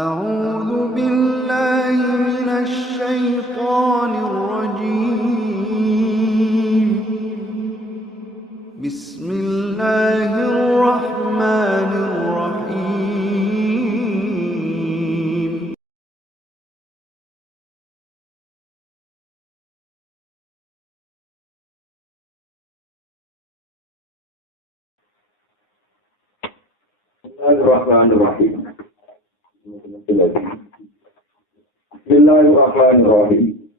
أعوذ بالله من الشيطان الرجيم بسم الله الرحمن الرحيم Bismillahirrahmanirrahim. Bismillahirrahmanirrahim.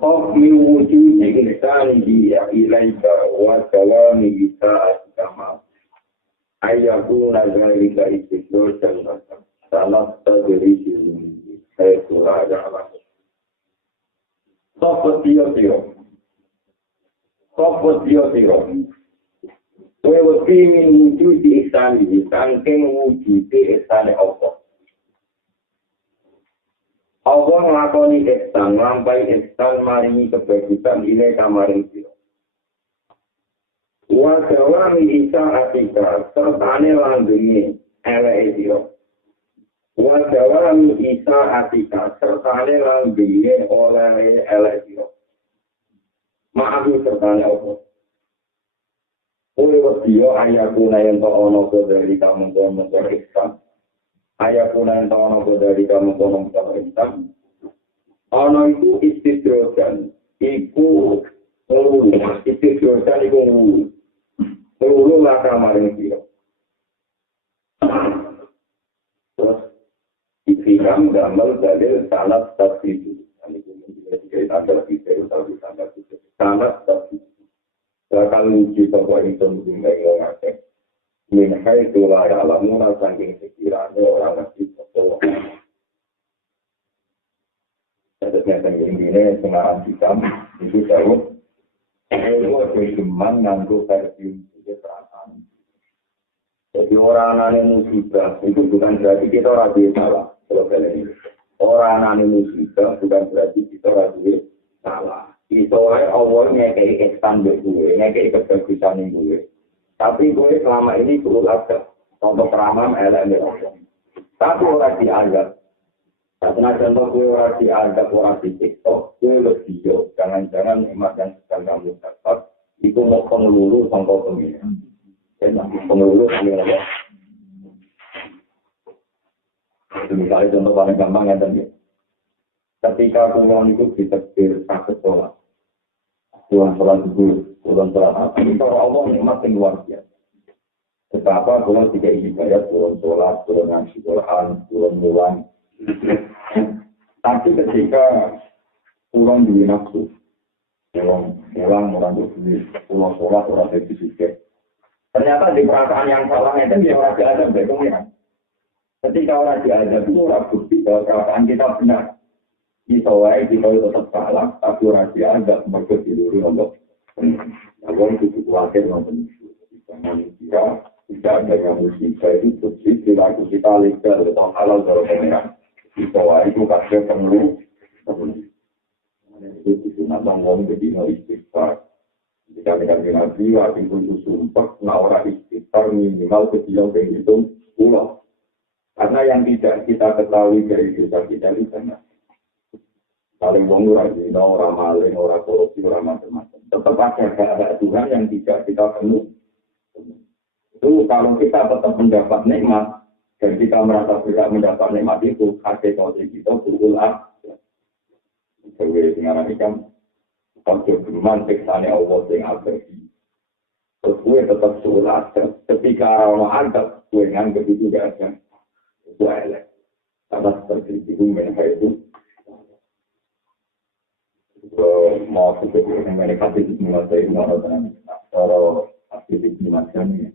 Qafmi wujudi insanihi ilaika wa salamihi sa'at kama ayyakuna zalika istiqlal jannatan salat tadri sini hayatullah ja'ala Qafat diyo Kowe wedi min wujudi ihsanihi saking wujudi ihsane Allah. Allah nglakoni ihsan, nglampahi ihsan maringi kebagusan ile kamaring sira. Wa dawami isa atika sertane langgenge eleke sira. Wa dawami isa atika sertane langgenge oleh eleke sira. Maafi sertane Allah. Oleh wadiyo ayakuna yang tak ono dari kamu kono ihsan. Ayakuna yang tak ono dari kamu kono ihsan. Ono itu istidrojan, iku ngulu, istidrojan iku ngulu lah kamarin siro. Terus ikhram gamel dalil sanat tasbihu. Ini juga ditambah video, sanat tasbihu. Bakal uji bahwa itu menjadi orang asing. Minhai tulah alamuna saking sekiranya orang asing betul. Jadinya ini pengarang hitam itu jauh. Itu kegeman nganggu versi perasaan. Jadi orang aneh musibah itu bukan berarti kita ragu salah. Kalau kalian orang aneh musibah bukan berarti kita ragu salah. Itu Allah ngekei ihsan buat gue, ngekei kebagusan gue. Tapi gue selama ini perlu ada contoh keramam elemen Allah. Tapi orang dianggap. Karena contoh gue orang dianggap, orang di TikTok, gue lebih jauh. Jangan-jangan nikmat yang sedang kamu dapat, itu mau pengelulu contoh pemilihan. Pengelulu pemilihan Allah. Misalnya contoh paling gampang yang tadi. Ketika pulang itu ditekbir sakit sholat. Pulang sholat dulu, pulang sholat apa? Itu Allah nikmat yang luar biasa. Betapa pulang tiga ibadah, pulang sholat, pulang ngaji Quran, pulang mulang. Tapi ketika pulang di nafsu, pulang orang berdiri, pulang sholat, orang jadi suka. Ternyata di perasaan yang salah itu dia orang diadab, berkemudian. Ketika orang diadab itu orang bukti bahwa perasaan kita benar. Isowai kita tetap salah, tapi orang dianggap mereka diri untuk orang itu khawatir dengan jangan kira tidak ada yang musibah itu bersih perilaku kita legal atau halal dari pengeran. Isowai itu kasih perlu itu disunat ngomong jadi no istighfar. Jika kita nabi waktu itu sumpah, nah orang istighfar minimal kecil begitu pulau. Karena yang tidak kita ketahui dari dosa kita itu banyak. Paling wong ora dina, ora maling, ora korupsi, ora macam-macam. Tetap ada Tuhan yang tidak kita penuh. Itu kalau kita tetap mendapat nikmat dan kita merasa tidak mendapat nikmat itu, hakikat kita berulang. Sebagai pengarang ikan, kalau berman teksane Allah yang abadi. Terus gue tetap sholat. Ketika orang anggap, gue nganggap itu gak ada. Itu elek. Karena seperti itu, mengenai itu. Mau seperti yang negatif menguasai mana dengan cara aktivitas macam ini.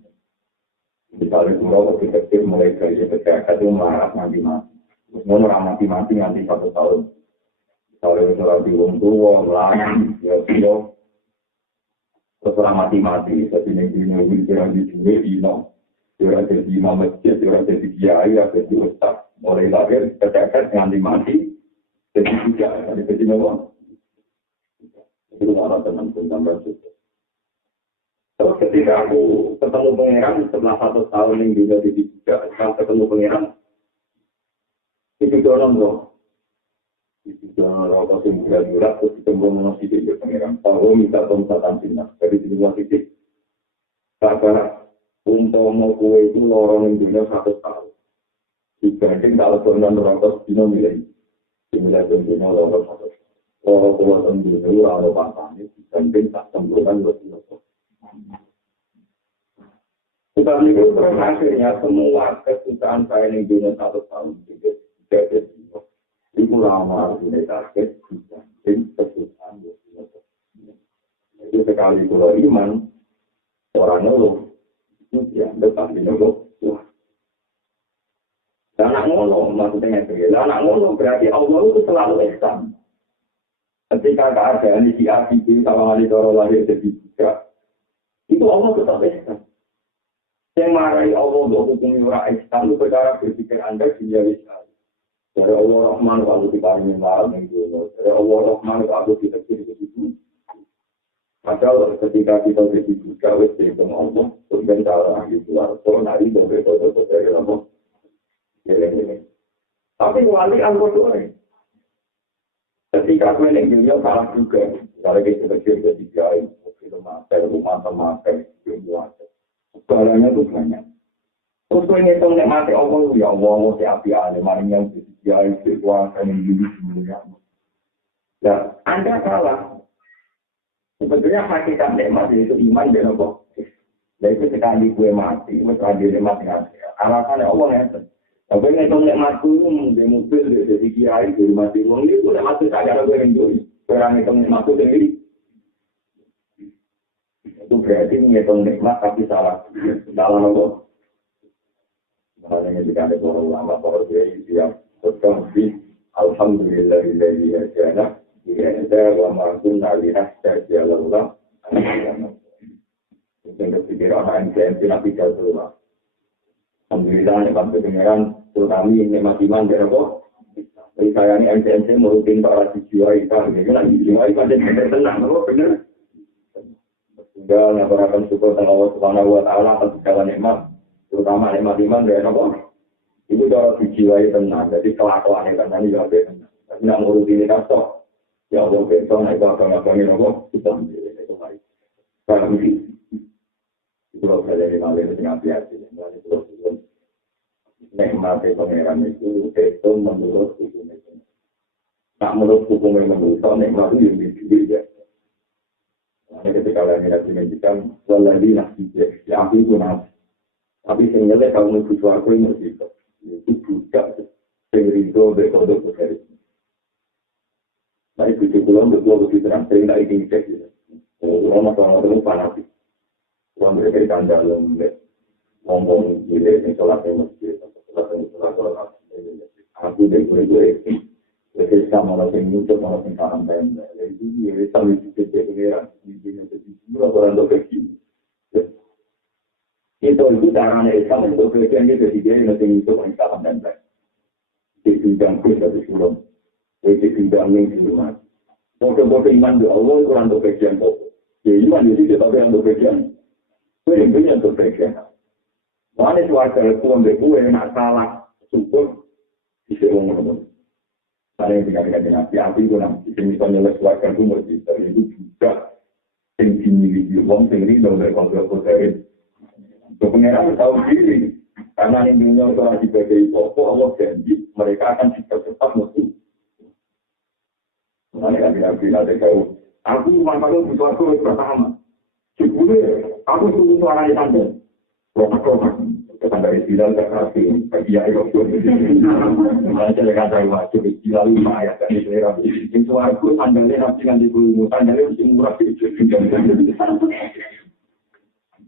Misalnya pulau kecil mulai dari PKK itu marah nanti mati nanti 1 tahun. Misalnya misalnya di wong tua melayang ya sio terus orang mati jadi ini di sini ino orang jadi imam masjid orang jadi kiai jadi ustaz mulai lahir PKK nanti mati jadi juga jadi nomor itu orang teman-teman tambah juga. Terus ketika aku ketemu pangeran setelah 1 tahun yang juga di tidak ketemu pangeran, didonon loh. Didonon rokok sing bulat-bulat terus ditembung sidik ke pangeran. Kalau minta tomsatan sinas dari semua titik. Karena umpama kue itu lorong dunia 100 tahun. Dibanding kalau donon rokok dino milih. Dimilih dunia lorong 100 tahun. Kalau keluar dunia orang pasangnya dibanding tak sembunyikan lebih rokok. Bukan itu terus akhirnya semua kesusahan saya yang dunia 100 tahun tidak itu lama artinya target dibanding kesusahan dunia. Itu sekali kalau iman orang ngeluh itu dianggap ahli ngeluh. Wah, anak ngeluh maksudnya anak ngeluh berarti Allah itu selalu ihsan. Ketika keadaan di ABD sama wali toro lahir jadi juga itu Allah tetap ihsan. Yang marahi Allah untuk hukum orang ihsan itu perkara berpikir Anda dunia sekali. Dari Allah Rahman kalau diparingi malam yang dunia. Dari Allah Rahman kalau kita kiri begitu. Padahal ketika kita jadi juga wes dari Allah, kemudian cara ahli keluarga nari dan betul dari Allah. Tapi wali al-Qur'an ini. Ketika aku yang dunia kalah juga. Kalau kita kecil jadi jahit, kita makan, rumah makan, jumlah. Barangnya itu banyak. Terus kalau ngitung mati Allah, ya Allah, mau siapi ada maring yang jahit, kuasa yang gini semuanya. Ya, Anda salah. Sebetulnya hakikat nikmat itu iman dan Allah. Dan itu sekali gue mati, mesti dia mati nanti. Alasannya Allah ya. Tapi ngitung nikmatku di mobil, di kiai, di rumah di rumah itu nikmat itu saja gue enjoy. Orang ngitung nikmatku sendiri. Itu berarti ngitung nikmat tapi salah. Dalam Allah. Makanya jika ada para ulama, para kiai yang berkongsi, alhamdulillahilladzi hadana ila wa ma kunna linahtadiya laula an hadana. Itu berpikir orang yang tidak bisa terima. Alhamdulillah ya Pak Pengeran terutama nikmat iman dari Allah. Jadi saya ini MCMC merutin para jiwai kita. Jadi nanti jiwai kan dia tenang, apa benar? Tinggal ngabarakan syukur dengan Allah Subhanahu Wa Taala atas segala nikmat, terutama nikmat iman dari Allah. Itu cara jiwai tenang. Jadi kelakuan yang tenang juga tenang. Tapi yang merutin ini kasih. Ya Allah besok naik abang-abangin Allah kita ambil itu baik. Karena itu kalau saya dari malam itu dengan hati-hati. Nikmat pengeran itu menurut hukum itu. Tak menurut hukum yang menurut nikmat itu yang dipilih ya. Karena ketika kalian tidak dimenjadikan, waladhi nasi ya aku itu nasi. Tapi sebenarnya kalau menurut suaraku itu juga sehingga berkodok berkari. Nah itu juga untuk dua begitu terang, sehingga ingin cek. Orang masalah-masalah fanatik. Orang berkaitan dalam ngomong gile, yang sholat yang masjid. Aku dari gue lebih sama orang yang nyucuk orang yang saran tembak. Jadi dia sama sedikit pengeran di dunia semua orang dokter. Itu caranya Islam untuk kerjaan dia jadi dia yang nyucuk orang saran tembak. Di bidang pun dari sulung, di bidang ini sulungan. Bodoh-bodoh iman doa Allah itu orang dokter bodoh. Ya iman jadi tapi orang dokter. Gue yang punya dokter. Mana suara itu ambil gue nak salah syukur bisa ngomong. Saya yang tinggal di hati itu nanti misalnya lesuarkan umur kita itu juga tinggi di uang tinggi dan berkontrol-kontrolin. Kepengeran tahu diri karena intinya orang sebagai pokok Allah janji mereka akan cepat musuh. Mereka tidak tahu. Aku masalah sesuatu pertama. Syukurnya aku tunggu suara di tanda. Romak-romak. Ketan dari Bilal ke Kasih, bagi ya itu. Macam mereka tahu wajib Bilal 5 ayat dari selera. Itu aku tandanya nanti kan di bulu, tandanya mesti murah itu.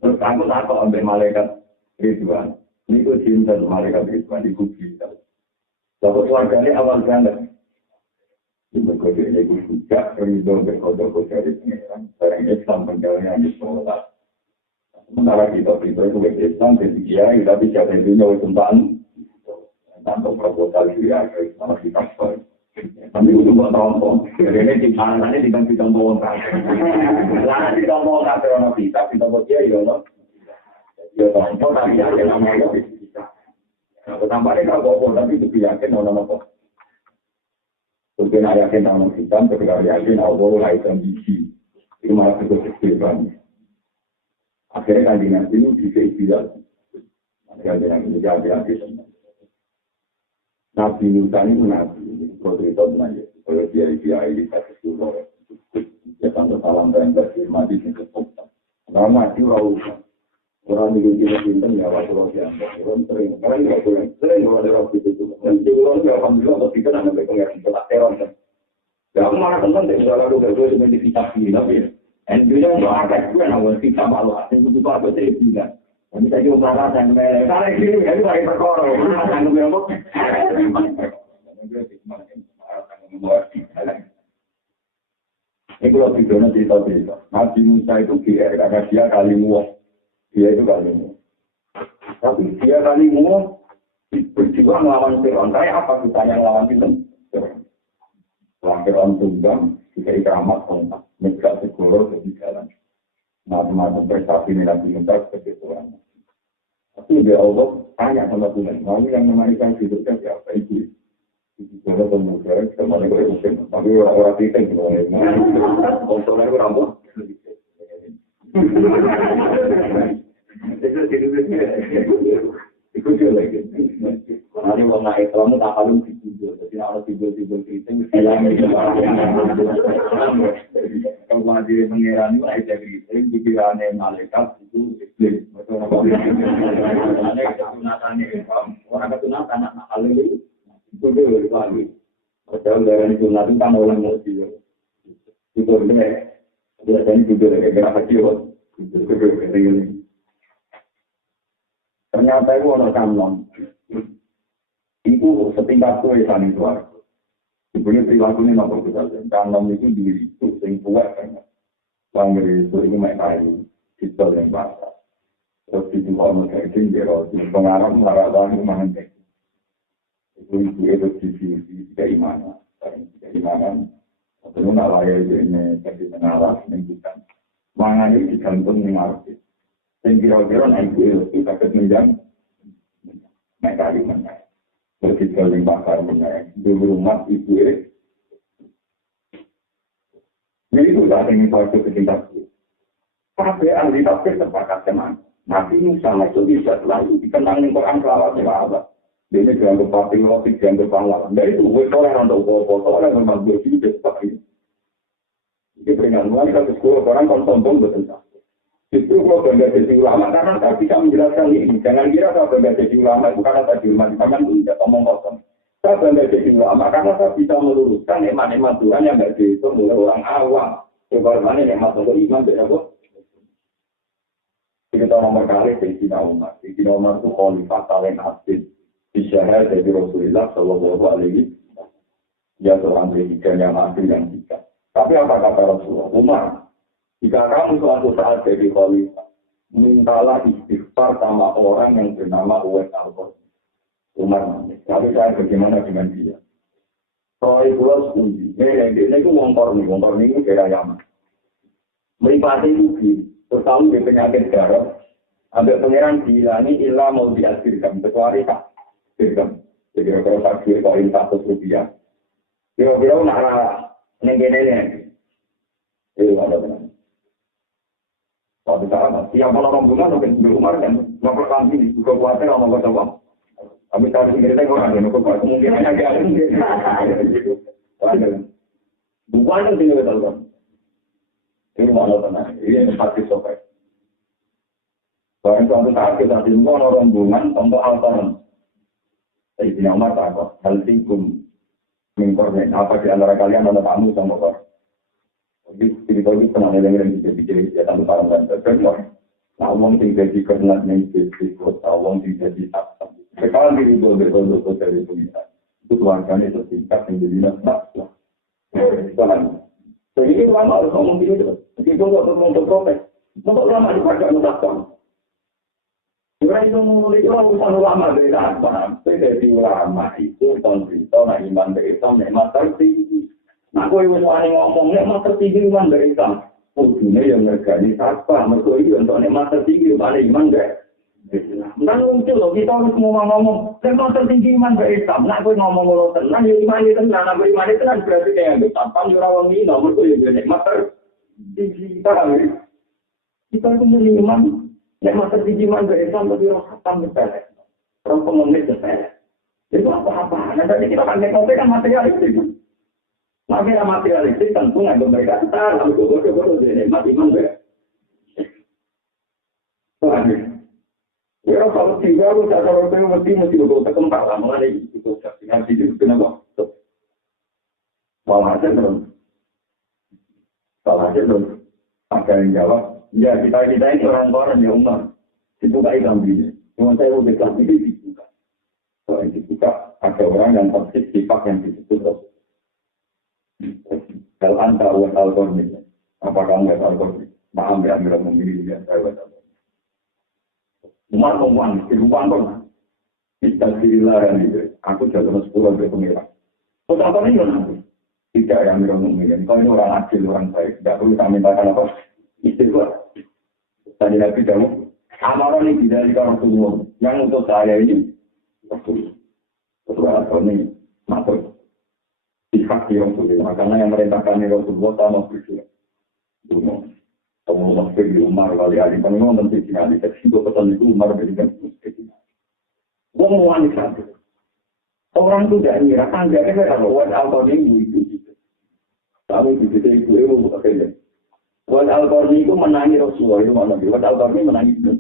Terus aku takut ambil malaikat Ridwan. Ini itu cinta malaikat Ridwan di kubri. Lalu keluarganya awal ganda. Itu kodenya itu juga ridho berkodok dari pengeran. Barang Islam penjalanan di sekolah. Sementara kita itu Islam, jadi tapi siapa yang punya tentang tentang proposal dia sama kita sekolah. Tapi itu buat tonton. Ini di sana ini di bangkit tonton kan. Lalu di tonton kan orang kita buat dia ya no. Ya tonton tapi ada namanya kita. Nah, tambahnya kalau tapi itu yakin orang apa. Mungkin yakin sama hitam, ketika yakin Allah lah hitam biji. Itu malah betul-betul banget. Akhirnya kan dengan ini bisa istilah. Akhirnya dengan ini hati-hati semua. Nabi Musa ini nabi. Kalau cerita benar ya. Kalau dia ini kasih suruh. Ya tanda salam dan mati di kesempatan. Nah mati rauh. Orang mikir pintar ya waktu yang orang sering ada waktu itu. Nanti orang alhamdulillah waktu itu anak berpengaruh kelateran. Ya aku malah tentang misalnya lu berdoa seperti kitab ini tapi dan dia nggak ada juga nama kitab Allah itu tuh apa saya bilang. Kami tadi usaha dan karena ini itu lagi perkara. Jangan bilang ini kalau videonya cerita. Nabi Musa itu GR karena dia kali muas. Dia itu kalimu. Tapi dia kalimu berjuang melawan Fir'aun. Kayak apa kita yang melawan Fir'aun? Fir'aun tunggang, dikai keramat kontak. Megah segoro kebijakan. Macam-macam prestasi Nabi Musa seperti Tuhan. Tapi dia Allah tanya sama Tuhan. Kamu yang memanikan hidupnya siapa itu? Itu segoro pemuda, kemana gue mungkin. Tapi orang kita yang kontrolnya gue rambut. Itu dia lagi. Nanti kalau naik kamu tak kalung tidur. Jadi kalau tidur kita mesti lagi. Kalau masih mengira ni naik dari itu, pikirannya malaikat itu iblis. Betul apa? Orang ketunatan anak kalung itu dia lagi. Padahal dari ketunatan kan orang mesti itu dia. Dia jadi juga gara-gara kecil. Ternyata itu orang kanon. Itu setingkat tuh yang itu. Sebenarnya perilaku ini nampak saja. Kanon itu diri itu yang kuat kan. Bangga itu main kayu, sistem yang basah. Terus itu kalau mereka itu pengarang marah-marah mengenai itu sisi keimanan. Keimanan. Itu nak layak ini jadi pengarah menunjukkan. Mangan ini digantung dengan arti. Dan kira-kira itu kita kemenjang mereka di mana. Berkita yang bakar mana. Dulu rumah itu jadi itulah yang saya ketingkat. Tapi ahli tafsir sepakat teman. Nabi Musa itu bisa selalu dikenang dengan Quran selawatnya Allah. Dia dianggap patriotik, dianggap pahlawan. Dari itu, gue toleran untuk foto-foto orang memang berpikir seperti itu. Ini peringatan mulai ke sekolah orang konsumsi betul. Justru kalau bangga jadi ulama karena saya bisa menjelaskan ini. Jangan kira saya bangga jadi ulama itu karena saya di rumah di tangan itu tidak omong kosong. Saya bangga jadi ulama karena saya bisa meluruskan nikmat-nikmat Tuhan yang tidak dihitung oleh orang awam. Coba mana nikmat untuk iman tidak kok. Kita nomor kali Sayyidina Umar. Sayyidina Umar itu khalifah paling asli. Disyahad dari Rasulullah Sallallahu Alaihi Wasallam. Dia seorang presiden yang asli yang bijak. Tapi apa kata Rasulullah? Umar, jika kamu suatu saat jadi khalifah, mintalah istighfar sama orang yang bernama Uwais Al-Qarni. Umar nangis. Tapi saya bagaimana dengan dia? Soal pulau sepundi. Ini itu wongkor nih itu daerah Yaman. Meripati itu bertahu di penyakit darah. Ambil pangeran dilani ilah mau diakhirkan. Kecuali tak dirgam. Jadi kalau tak koin Rp100. Kira-kira nak nengennya. Itu ada benar. Waktu saat tiap malam bulan mungkin Umar kan melakukan ini juga kuatir orang berdoa. Kami tahu ini orang yang kemungkinan agak gitu. Bukan yang tinggal betul. Ini mana tanah? Ini pasti sopai. Bahkan suatu saat kita semua orang rombongan untuk altaran. Sayyidina Umar takut. Hal tingkum mengkorban. Apa di antara kalian ada tamu sama kor? Jadi kalau itu pernah dengerin jadi ya tanpa parang dan terkenal. Nah, uang tinggal di kernet nih jadi kota, uang tinggal di tak. Sekarang diri betul dari pemirsa. Itu tuangkan itu tingkat yang jadi nak. Sekarang. Jadi itu lama harus ngomong gini terus. Jadi itu untuk protes. Untuk lama dipakai mengucapkan. Sebenarnya itu mulai urusan ulama dari apa? Dari ulama itu konflikto nah iman dari Islam memang tertinggi. Nah, kau yang ngomong memang tertinggi iman dari Islam. Ujungnya yang negara ini apa? Mereka itu untuk memang tertinggi mana iman dari Kan lucu loh, kita harus ngomong-ngomong. Yang tertinggi iman ke Islam, nak gue ngomong lo tenang, ya iman itu tenang, nak beriman itu tenang berarti kayak gitu. Tanpa nyurawang ini, nomor gue juga nikmat tertinggi kita itu beriman, nikmat tertinggi iman ke Islam, tapi orang khatam berpelek, orang pengemis berpelek. Itu apa-apa. Nah, tadi kita kan nekotnya kan materialistik. Makanya materialistik tentu nggak mereka kita, lalu gue nikmat iman gue. Ya kalau tiga lu tak kalau saya mesti betul terkempak lah malah itu dengan itu kenapa? Walhasil belum. Ada yang jawab, ya kita ini orang-orang yang umat dibuka Islam ini. Cuma saya udah kelas ini dibuka. Kalau dibuka ada orang yang persis sifat yang disebut. Kalau anda buat alkohol, apakah nggak alkohol? Maaf ya, ambil memilih dia saya buat. Umar ngomong, kehidupan dong. Bismillah ini, aku jalan 10 dari pengira. Kau tahu ini nanti? Tidak yang ngomongin. Kau ini orang adil, orang baik. Tidak perlu kami mintakan apa? Istighfar. Tadi Nabi kamu, amaran ini tidak dikatakan Rasulullah. Yang untuk saya ini, Rasulullah ini, maksud. Pihak di Rasulullah. Karena yang merintahkan Rasulullah sama berjuang. Bunuh. Kamu masuk di Umar kali-kali, kan memang penting sekali. Tapi pesan itu Umar berikan seperti wong wanita itu. Orang itu tidak ngira, tangganya kalau buat Al-Qurni itu. Tahu itu ibu bukan kerja. Buat Al-Qurni itu menangi Rasulullah itu mana? Buat Al-Qurni menangi itu.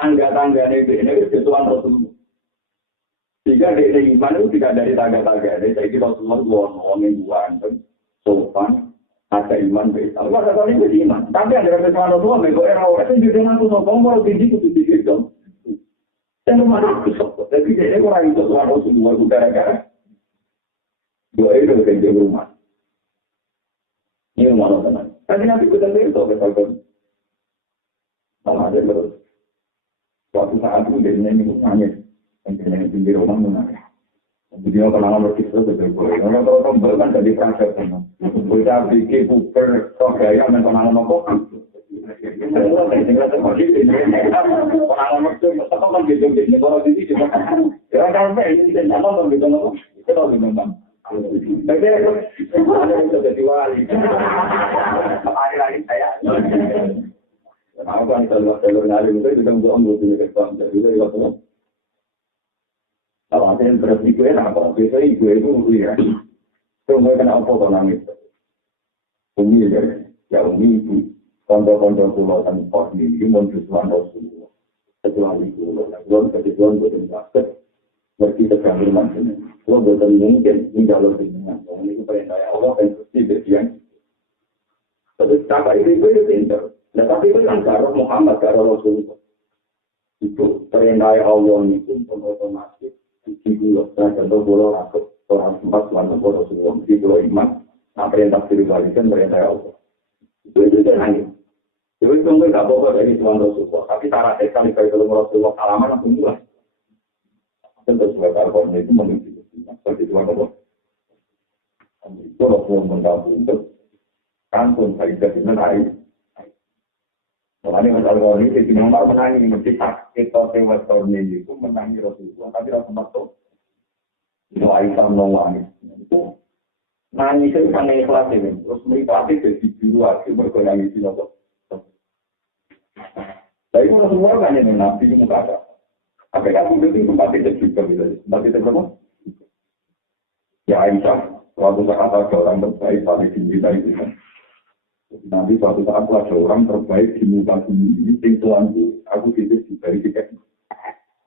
Tangganya ini ketuaan Rasulullah. Jika dari iman itu tidak dari tangga-tangga. Jadi Rasulullah ngomongin buan, sopan. Ada iman besar. Ada kali itu iman. Tapi ada kesalahan Rasulullah, mereka era-era itu juga nanti sokong, kalau tinggi itu tinggi dong. Dan mana itu sokong. Jadi dia orang itu Tuhan Rasulullah itu gara-gara. Dua itu kerja rumah. Ini mana tenang. Tapi nanti kita lihat itu, misalkan. Sama aja terus. Suatu saat itu dia nyanyi nangis. Yang tinggi rumah menangis. Dia kenangan berkisah betul-betul. Kalau tombol kan jadi proses. Kita bikin buker gaya dan kenangan nopo. Kenangan mercu, tetap kan gitu. Kalau di sini, ya kan ini tidak nyaman begitu nopo. Itu lebih memang. Tapi ada yang sudah diwali. Hari-hari saya. Aku kan kalau nyari itu juga untuk ambil kesan. Jadi itu juga. Kalau ada yang berarti gue apa? Biasanya gue itu ya. Semua kena apa kalau nangis. Umi ya Umi itu konco-konco pulau tanpa ini menjusuan Rasulullah. Setelah itu, belum kebetulan gue tidak berarti tegang rumah sini. Lo betul mungkin tidak lebih dengan ini perintah Allah dan pasti bagian. Terus kakak itu pintar. Nah tapi itu kan garuk Muhammad garuk Rasulullah. Itu perintah Allah itu otomatis. Di pulau, dan contoh pulau orang sempat selama Rasulullah di pulau iman, nah perintah spiritualisan perintah Allah. Itu nangis. Jadi itu nggak apa-apa dari Tuhan Rasulullah, tapi cara sekali dari Rasulullah salaman langsung mulai. Tentu sebagai Al-Quran itu menuju seperti Tuhan Allah. Itu Rasulullah mengaku untuk kantun bagi kebenaran hari. Soalnya masalah ini, jadi nomor menangi mencipta kita lewat tahun ini itu menangi Rasulullah, tapi Rasulullah itu itu Aisyah menangis. Itu nangis itu kan ikhlas ini, terus menikmati jadi dulu akhir bergoyang di sini. Tapi itu Rasulullah kan yang nabi di muka ada. Apa yang itu tempat itu juga bisa, tempat itu berapa? Ya Aisyah, suatu saat ada orang terbaik paling tinggi dari itu. Nanti suatu saat ada orang terbaik di muka bumi ini, tingtuanku, aku tidak diberi tiket.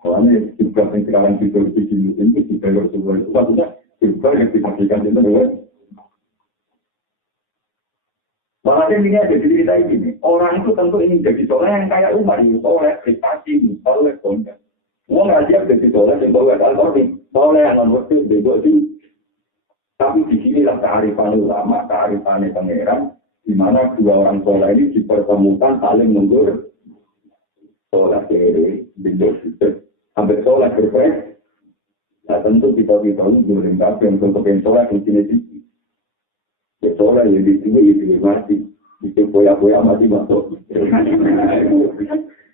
Soalnya juga yang sekarang tidur di sini itu juga Rasulullah itu maksudnya juga yang dipastikan itu adalah. Makanya ini ada cerita ini, orang itu tentu ingin jadi soleh yang kayak Umar, soleh, prestasi, soleh, konten. Semua ngajak jadi soleh, yang bawa Al-Qur'an, soleh yang non-waktu, bego sih. Tapi di sinilah kearifan ulama, kearifan pangeran. Di mana dua orang soleh ini dipertemukan saling mundur. Soleh kiri, bindur situ. Sampai soleh berfres. Nah tentu kita mundur. Tapi yang kepengen soleh di sini. Ya soleh yang di sini, itu mati. Itu boya-boya mati masuk.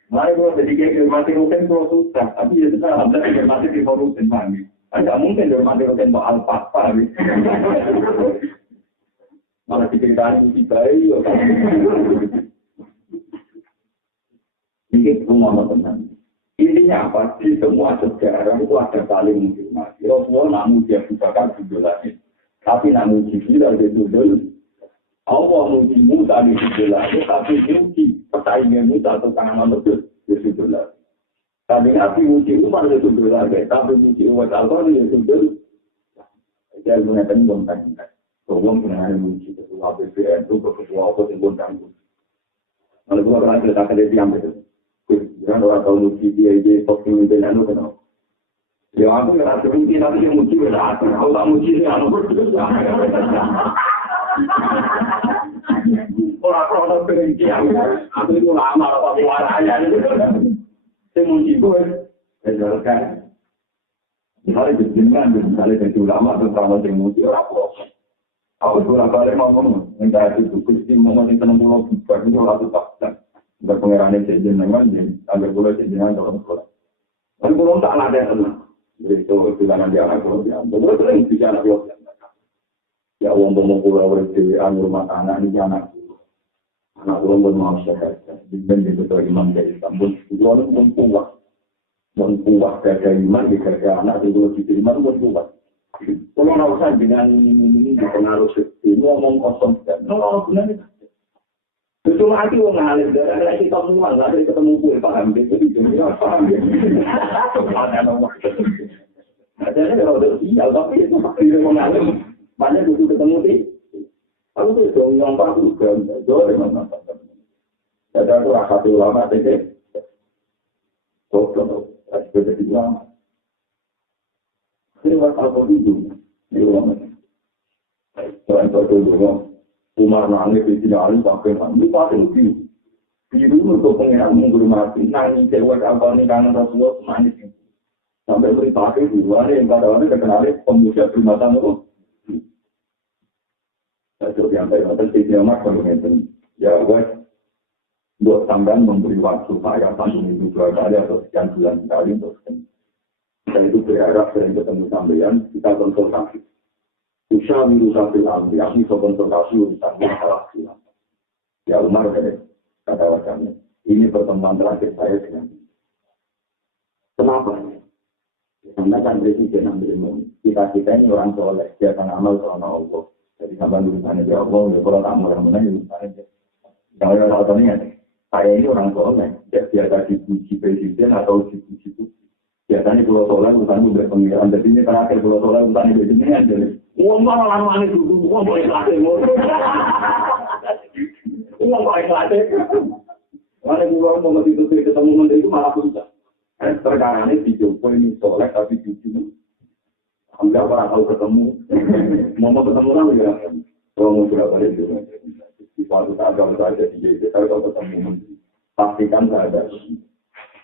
Mari kalau jadi kayak mati rutin kalau susah, tapi ya sudah alhamdulillah mati di rutin mami. Tidak mungkin mati rutin untuk alpapa. Malah diceritakan di bayi. Ini semua teman. Intinya apa? Di semua sejarah itu ada saling menghormati. Rasulullah nak muji Abu Bakar judul lagi, tapi nak muji Bilal judul. Allah muji Musa di judul lagi, tapi muji persaingan Musa atau tangan lebih di judul lagi. Tadi Nabi muji Umar di judul lagi, tapi muji Umar Al-Qadhi di judul. Saya mengatakan bongkar-bongkar. Tolong dengan muji ketua BPN itu ketua apa yang bongkar. Kalau kita pernah ceritakan dari yang itu. Kan orang tahu muji dia ini pasti mungkin anu kenal. Ya aku ngerasa mungkin tapi yang muji beda. Kalau tak muji dia anu berdua. Orang berhenti aku itu lama apa suaranya. Saya muji gue. Misalkan misalnya jadi ulama atau kalau saya muji orang apa. Aku sudah balik ngomong minta itu kusti ngomong di 60 bulan itu lalu tak. Berpengerannya jenengan agar boleh jenengan dalam sekolah. Tapi belum tak ada tenang. Jadi itu juga nanti anak pulau bilang. Boleh sering bicara pulau bilang. Ya uang mau pulau berdewan rumah tangga ini anak pulau. Anak pulau pun mau sehat. Dan betul imam dari Istanbul. Itu orang mempuah gada iman di gada anak itu lebih iman mempuah. Kalau nggak usah dengan ini dipengaruhi seperti ngomong kosong dan orang benar. Cuma hati orang ngalir dari kita semua nggak ada ketemu gue paham deh jadi dunia paham ya. Ada kalau udah sial tapi itu pasti mengalir banyak butuh ketemu sih. Aku tuh dong yang baru kan jauh dengan masa. Ada aku rasa ulama deh. Kok jadi ulama. Ini waktu apa itu di ulama. Soal itu Umar nangis di sini alim pakai ini pasti lebih biru untuk pengiran menghormati nangis cewek apa nih kangen Rasulullah nangis sampai beri pakai dua yang kadang-kadang terkenal pemuda primatan itu. Saya yang saya nonton di Tiamat kalau ngeten ya wes buat tambahan memberi waktu saya satu minggu 2 kali atau sekian bulan sekali untuk saya itu berharap sering ketemu sampean kita konsultasi. Usaha mirusa fil amri, aku bisa konsultasi urusan masalah silam. Ya Umar kata wajarnya, ini pertemuan terakhir saya dengan kenapa? Karena kan presiden ambil kita ini orang soleh, dia akan amal sama Allah. Jadi sampai urusannya dia Allah, ya kalau tak mau yang benar urusannya dia. Jangan ada alasannya, saya ini orang soleh, dia ada dipuji presiden atau dipuji itu. Biasanya pulau soleh bukan berpengiraan, jadi ini terakhir pulau soleh bukan berjenengan jadi. Uang malah lama ini dulu, uang boleh latih, uang boleh latih. Mana pulau mau itu ketemu menteri itu malah susah. Perkara ini dicoba ini soleh tapi jujur. Enggak pernah tahu ketemu, mau ketemu lagi ya. Kalau mau berapa hari dulu, di suatu saat kalau saya jadi kita kalau ketemu menteri, pastikan saya ada.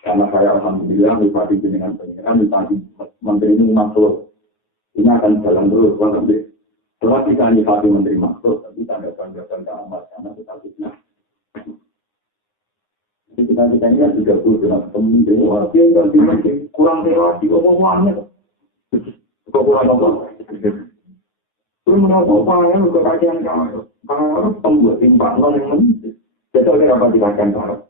Karena saya alhamdulillah bupati dengan pengiran, bupati menteri ini masuk. Ini akan jalan terus, nanti setelah kita nyifati menteri masuk, tapi tanda-tanda amat karena kita fitnah. Jadi kita ini kan 30 dengan pemimpin, wah dia ganti menteri, kurang relasi, omongannya. Kok kurang apa? Terus menurut upaya untuk kajian kalau pembuat timpak non yang menteri. Jadi oleh apa dikajian kalau?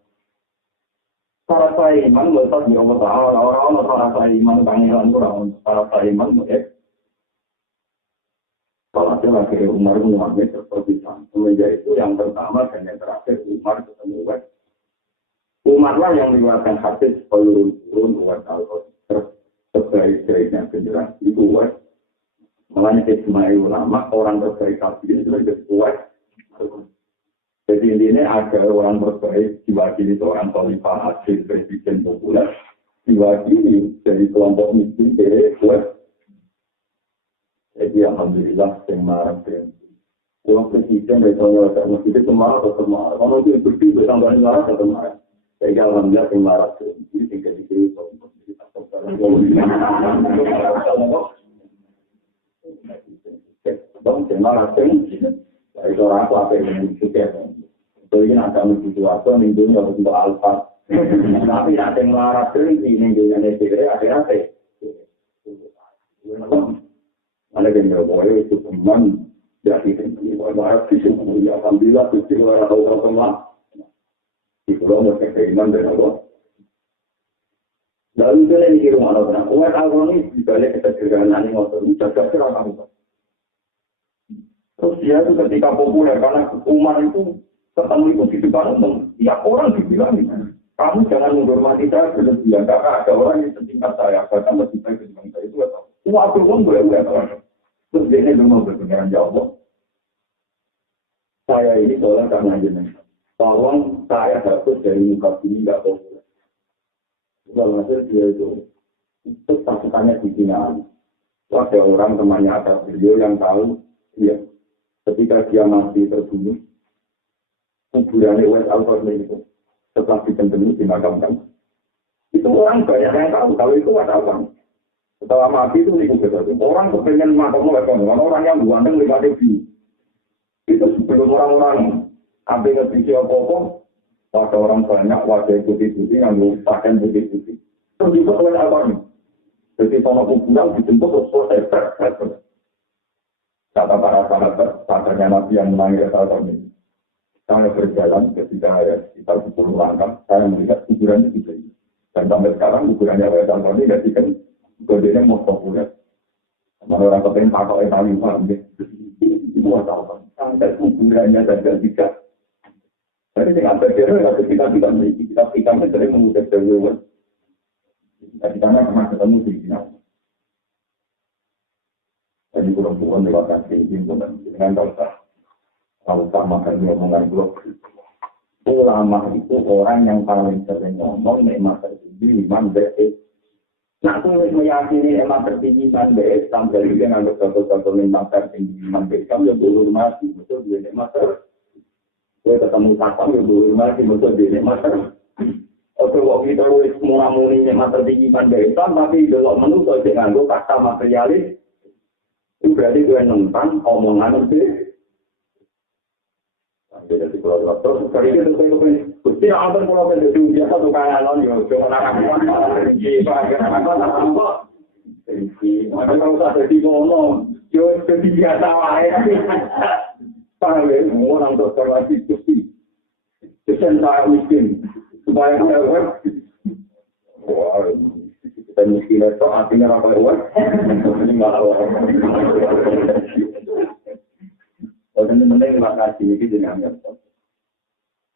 Syarat saya iman, letak di Allah Ta'ala, orang-orang syarat saya iman, pangeran kurang, syarat saya iman, kalau lagi Umar Muhammad seperti itu, yaitu yang pertama dan yang terakhir Umar ketemu Uwais. Umar lah yang mengeluarkan hadis pelurun Uwais terbaik-baiknya generasi itu Uwais. Makanya Ismail ulama orang terbaik hadis itu lebih Uwais. Jadi intinya ada orang terbaik diwakili seorang khalifah hadis presiden populer diwakili dari kelompok miskin dari Uwais. Jadi alhamdulillah yang marah dan uang presiden dari tahun lalu masih itu marah atau marah. Kalau itu berdiri bersama marah atau marah. Jadi alhamdulillah yang marah dan ini tinggal di sini kalau kita tak tahu yang marah dan dari orang apa yang juga. Jadi ada menuju apa minggunya untuk alfa Tapi nak yang melarat ini dengan negeri ada. Ada yang boleh itu teman jadi tinggi. Melarat di sini alhamdulillah kecil orang tahu orang di pulau mereka keinginan dan Allah. Lalu kita ini rumah Allah. Umat Allah ini dibalik kesederhanaan ini waktu ini jaga serang. Terus dia itu ketika populer karena Umar itu ketemu itu di depan umum. Tiap orang dibilang, kamu jangan menghormati saya berlebihan karena ada orang yang setingkat saya, bahkan lebih baik dibanding saya itu. Waktu pun boleh. Terus dia ini mau berpengaruh ya Allah. Saya ini tolong karena jenengan. Tolong saya hapus dari muka bumi tidak populer. Walhasil dia itu pasukannya di Cina. Ada orang temannya ada beliau yang tahu dia. Ketika dia masih terbunuh, kuburannya West Al-Qarni itu setelah ditempeli dimakamkan. Itu orang banyak yang tahu kalau itu ada orang. Setelah mati itu ikut betul. Orang kepengen makam West Al-Qarni, orang yang buandeng 5.000. Itu sebelum orang-orang ambil ngerti apa-apa, ada orang banyak wajah putih-putih yang pakaian putih-putih. Terus juga West Al-Qarni. Jadi tanah kuburan dijemput terus selesai. Kata para sahabat, sahabatnya Nabi yang menangis saat ini. Saya berjalan ketika sekitar 10 langkah, saya melihat kuburan itu. Dan sampai sekarang kuburannya Wajah ini jadikan kodenya mau populer. Mana orang kepengen pakai tali paham ya. Buat apa? Sampai kuburannya saja tidak. Jadi dengan berjalan, kita tidak memiliki kita sering memudah jauh. Di sana pernah ketemu di sini. Jadi kurang-kurang lewat kasih dengan kalau makan omongan blog. Ulama itu orang yang paling sering ngomong nikmat tertinggi iman baik. Nah, aku meyakini nikmat tertinggi iman baik sampai juga nganggap satu-satu nikmat tertinggi iman baik. Kamu yang berhormati betul dia nikmat tertinggi. Saya ketemu satpam yang berhormati betul dia nikmat tertinggi. Oke, waktu itu mula-muli nikmat tertinggi iman baik, tapi kalau menurut saya nganggo kata materialis. Itu berarti gue nentang omongan itu. Jadi kalau terus kali itu saya pasti akan kalau ada di biasa tuh kayak lawan yo cuma nak di bagian apa. Jadi kalau ada di mono, yo jadi biasa wae. Paling orang dokter lagi pasti. Kesan saya miskin supaya wah dan miskin itu artinya apa ya? Ini malah orang. Teman-teman makasih ini dengan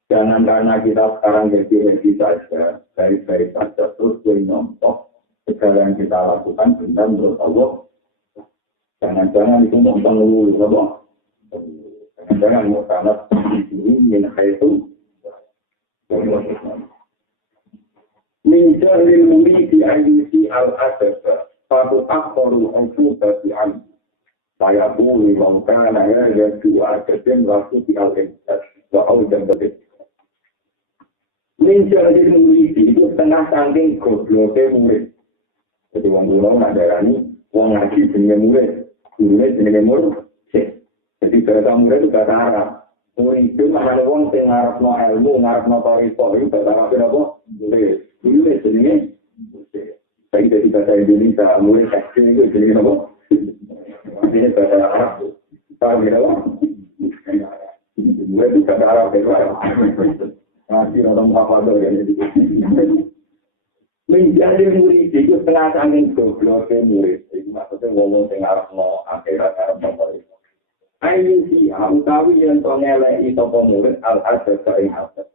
jangan karena kita sekarang happy saja, baik-baik saja terus gue nyontok segala yang kita lakukan benar menurut Allah. Jangan-jangan itu mau pengeluh, apa? Jangan-jangan mau karena ini itu. Min jahlil muridi ayyusi al-asasa Fatu akhoru al-fuba bi'an Saya puli Wangkana ya dua Kedim laku di al-insat Wa'au dan betul Min jahlil muridi itu setengah sangking gobloknya murid. Jadi wong pulau nak darani wong ngaji jenenge murid. Gurunya jenenge murid. Jadi bahasa murid itu bahasa Arab. Murid itu maknanya wong sing ngarepno ilmu, ngarepno thariqah itu bahasa Arab apa? Murid. Dulu jenenge saya jadi bahasa Indonesia, mulai kecil itu jenenge apa? Ini bahasa Arab. Tahu tidak apa? Mulai itu bahasa Arab itu. Masih orang apa tu yang itu? Menjadi murid itu setengah angin gobloknya murid. Itu maksudnya ngomong tengah no akhirat Arab itu. Ayu si utawi yang tongelai itu murid al-asad saing asad.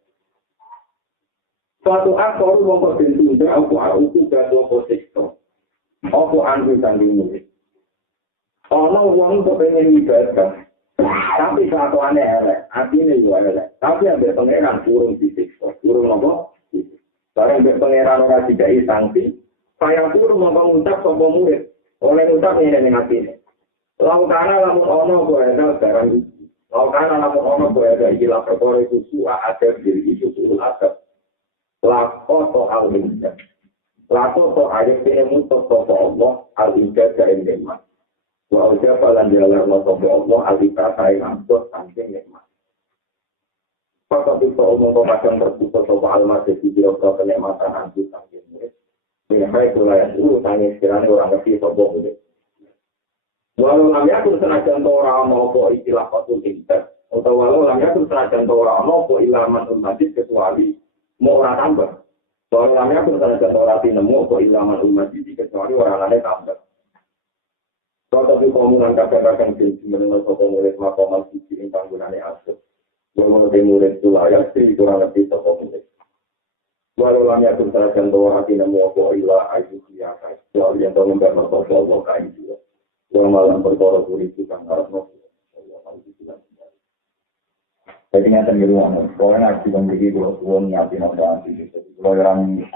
Suatu akor wong bentuk aku gaduh posito. Apa anggo sanding murid. Ana wong kepengin ibadah. Tapi kelakuannya elek, artinya juga elek. Tapi ambil pengeran kurung disiksa. Kurung apa? Barang ambil pengeran orang dikai sanksi. Saya kurung mengucap sama murid. Oleh ngucap ini dengan hatinya. Laukana lamun ono boeda barang. Laukana lamun ono boeda ikilah perkara itu suah ada diri itu suhul adab. Lako soal hijab. Lako soal ilmu soal Allah al-hijab dari nikmat. Wa ucapa lan jalan soal Allah al-hijab dari maksud saking nikmat. Maka bisa umum kadang terputus soal almarhum di biro-biro kenikmatan anjing saking murid. Menyampai kulayan dulu tanya sekiranya orang ngerti sombong murid. Walau namanya pun senajan orang mau kok istilah patung inter. Atau walau namanya pun senajan orang mau kok ilaman ummajid kecuali mau orang tambah. Walau namanya pun senajan orang tinemu kok ilaman ummajid kecuali orang lain tambah. Kalau tapi komunan kadang-kadang mendengar sombong murid maka masih diiring panggungannya asal. Walau lebih murid itu layak sih kurang lebih tokoh murid. Walau lamanya pun terjadi bahwa hati nemu apa ilah ayu kiakai. Walau yang tahu memberi nopo Allah kain juga. Walau malam berkorok buri itu kan harus nopo. Jadi nyata ngiruan. Kalau nak kita memiliki kalau nyati nopo anti. Kalau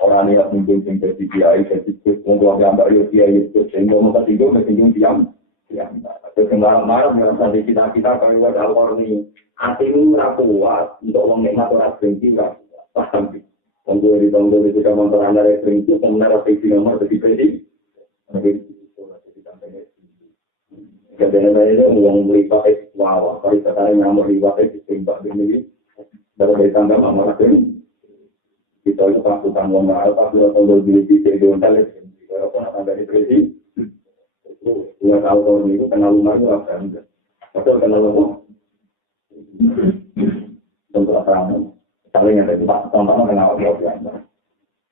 orang lihat mungkin tinggal di kiai, jadi untuk yang baru kiai itu sehingga mereka tinggal diam. Terus kemarin tadi kita kalau ada awal ni. Hatimu rapuat untuk orang nikmat orang berhenti lah. Paham? Untuk di tahun 2000 motor anda berhenti, kemudian revisi nomor lebih penting. Kadang-kadang uang melipat wow, kalau sekarang yang melipat itu seimbang ini, baru dari tangga malah ini. Kita itu pasukan uang mahal, pasukan tahun 2000 di Indonesia, kalau pernah dari presiden, itu dua tahun itu kenal rumah itu apa? Betul kenal rumah. Untuk terang, saling ada empat contohnya kenal apa?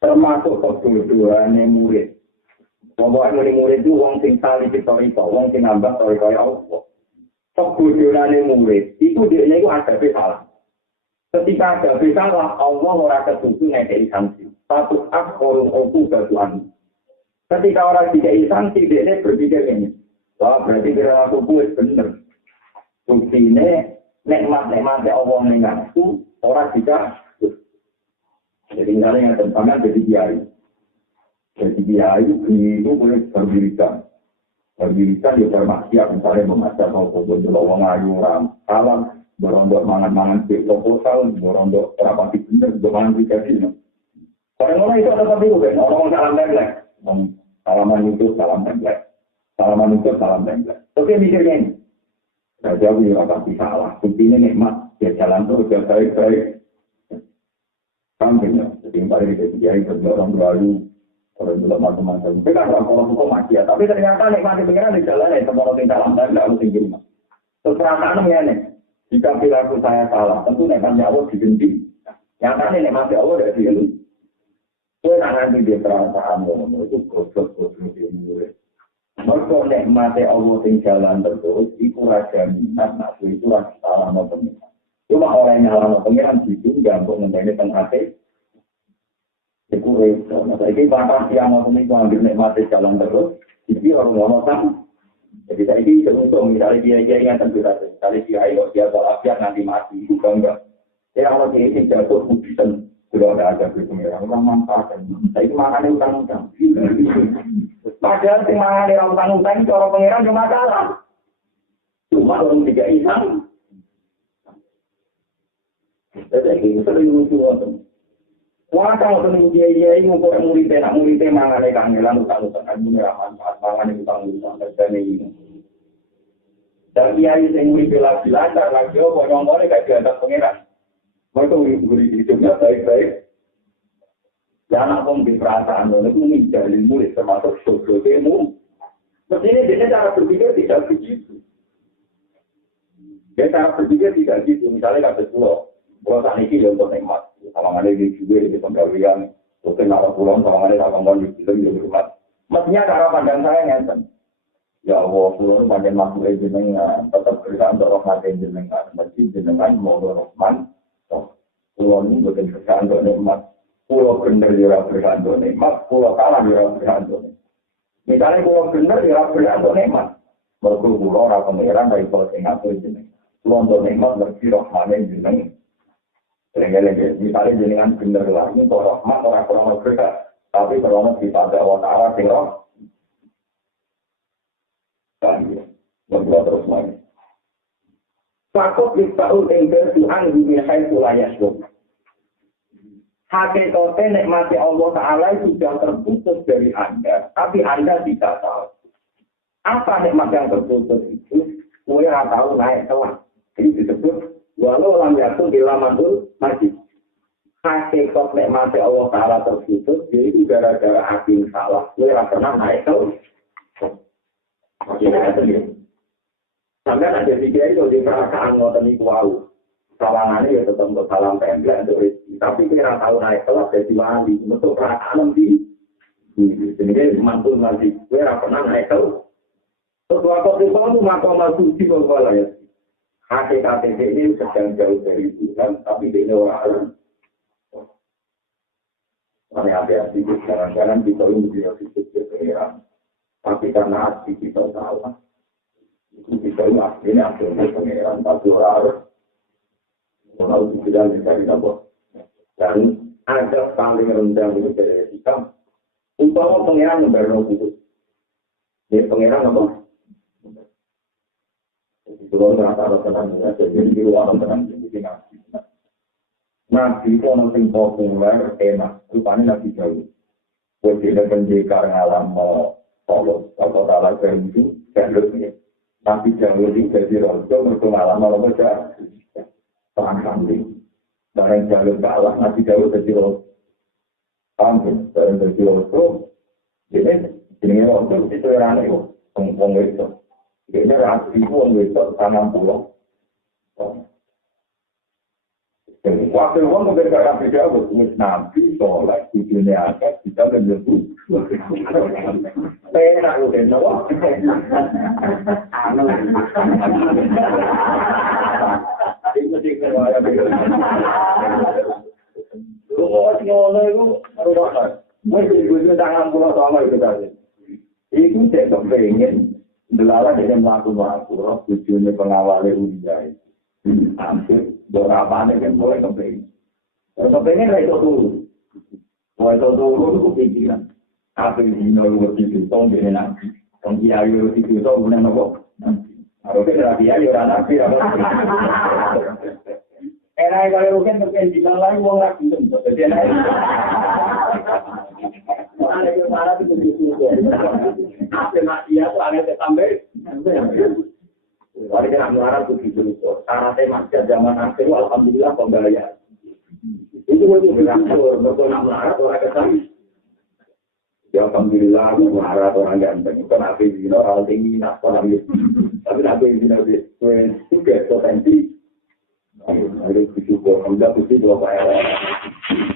Termasuk kebutuhannya murid. Pokoknya murid itu wong sing tali historika, wong sing nambah historika ya Allah. Kebutuhannya murid itu dia itu ada salah. Ketika ada salah, Allah ora ketutup ngekei sanksi. Satu akhorun oku batuan. Ketika orang dikei sanksi, dia berpikir ini. Wah, berarti perilaku gue benar. Buktinya nikmat-nikmat Allah mengaku orang tidak. Jadi misalnya yang tentangnya jadi kiai. Jadi kiai itu boleh berdirikan. Berdirikan dia bermaksiat misalnya membaca maupun orang ayu orang salam, berondok mangan-mangan proposal, berondok rapati bener, bermangan pribadi. Orang-orang itu ada tapi bukan orang salam template. Salaman itu salam template. Salaman itu salam template. Oke mikirnya ini. Jauh ya pasti salah. Buktinya nikmat. Dia jalan terus, dia baik-baik. Sampingnya. Jadi yang paling dia orang baru. Orang juga macam-macam. Tapi kan kalau hukum masih ya. Tapi ternyata nikmati pengiran di jalan ya. Semua orang salam dan tidak harus tinggi rumah. Terserahkan ya nih. Jika perilaku saya salah, tentu nikmatnya Allah diganti. Nyatanya nikmati Allah dari dulu. Saya tak nanti dia perasaan itu gosok-gosok dia mulai. Mereka nikmati Allah yang jalan terus, itu raja minat, nafsu itu raja salah no pengiran. Cuma orang yang salah no pengiran itu nggak untuk menjadi penghati. Itu resiko. Nah, saya ini bahkan siang mau itu ambil nikmati jalan terus, jadi orang-orang sama. Jadi saya ini untuk misalnya dia yang tentu saja. Misalnya dia walafiat nanti mati, juga enggak. Ya kalau dia ini jatuh, bukan. Sudah ada pengiran, orang manfaatkan. Saya itu makannya utang-utang. Padahal si mangan utang-utang itu orang pengiran cuma salah. Cuma orang tiga isang. Jadi ini sering lucu. Wah kalau temen dia ini ngukur muridnya mangan kangelan utang-utang. Ini manfaat mangan utang-utang. Dan dia ini murid lagi lancar lagi. Pokoknya kayak di atas pengiran. Mereka murid hidupnya baik-baik. Dan aku mungkin perasaan itu menjalin murid termasuk sosial demo. Mestinya dia cara berpikir tidak begitu. Dia cara berpikir tidak begitu. Misalnya kata pulau saat ini ya untuk nikmat. Sama ada di juga di penggawian. Mungkin kalau pulau sama ada sama di film di rumah. Mestinya cara pandang saya ngenten. Ya Allah, pulau pandang makhluk jenengan tetap berikan untuk rahmat jenengan. Mesti jenengan mau rahman. Pulau ini bukan berkah untuk nikmat. Pulau benar juga berkah untuk nikmat. Pulau kalah juga berkah untuk nikmat. Misalnya pulau benar juga berkah untuk nikmat. Berkumpul pulau orang pengiran dari pulau Singapura jenengan. Pulau untuk nikmat bersih rahmatnya jenengan. Lagi-lagi, misalnya jenengan benar lah. Ini untuk rahmat orang berkah. Tapi kalau kita ada Allah Ta'ala tinggal. Dan berbuat terus lagi. Takut diktaul engkel Tuhan dunia hai sulayas dong. Hakikatnya nikmati Allah Ta'ala sudah terputus dari Anda, tapi Anda tidak tahu. Apa nikmat yang terputus itu? Kue tahu naik kelas. Ini disebut Walau orang jatuh di lamanul masjid. Hakikat nikmat Allah Ta'ala terputus, jadi gara-gara akhir salah. Gue pernah naik ke sampai ada tiga itu di perasaan ngoten iku wau. Sawangannya ya tetap untuk salam template untuk rezeki. Tapi kira tahu naik kelas jadi wali. Untuk perasaan di sini mantul masjid. Gue pernah naik kelas. Setelah kau itu makom suci bahwa ya. Hakikat ini sedang jauh dari Tuhan, tapi di orang. Mari hati-hati, kadang-kadang kita lebih hidup di pengiran. Tapi karena hati kita salah. Kita ini akhirnya pengiran, tapi orang harus tidak mencari apa. Dan ada paling rendah itu dari kita. Umpama pengiran membayar itu. Ini pengiran apa? Itu rata-rata tenangnya, jadi di ruang tenang, jadi ngaji. Nabi itu orang yang populer, enak. Rupanya Nabi jauh. Wajibnya penjekar ngalam Allah. Kalau tak berhenti, jalurnya. Nabi jauh ini jadi rojo, berpengalaman Allah saja. Perang kambing. Barang jalur ke Allah, Nabi jauh jadi rojo. Kambing, barang jadi rojo. Ini rojo, itu yang aneh. Pengpong itu. Ini rapi pun itu, tanam pulau. Waktu orang bergerak beda, bertulis Nabi, sholat, di dunia akhir, kita menyebut. Saya nak lupain semua. Itu sih kerja beda. Lu mau tinggal itu, rumah. Mungkin tangan pulau sama itu tadi. Itu saya kepengen, delala dengan melakukan tujuannya pengawalnya ujian. Hampir beberapa yang mulai kepengen. Kepengen itu dulu. Mulai itu dulu itu kepikiran. Apa yang dulu itu tong dengan nabi. Tong kiai itu tong dengan apa? Kalau kita kiai orang nabi apa? Enak kalau mungkin mungkin di lain uang lagi tentu. Jadi enak. Ada yang mana itu juga. Apa maksiat itu ada tambah. Kalau kita melarang begitu, syaratnya masih zaman akhir, alhamdulillah pembayar. Itu berlangsung, betul nak melarang orang kesal. Ya alhamdulillah melarang orang ganteng. Bukan apa yang orang tinggi nak orang itu. Tapi apa yang itu juga potensi. Ada bersyukur, alhamdulillah bersyukur apa ya?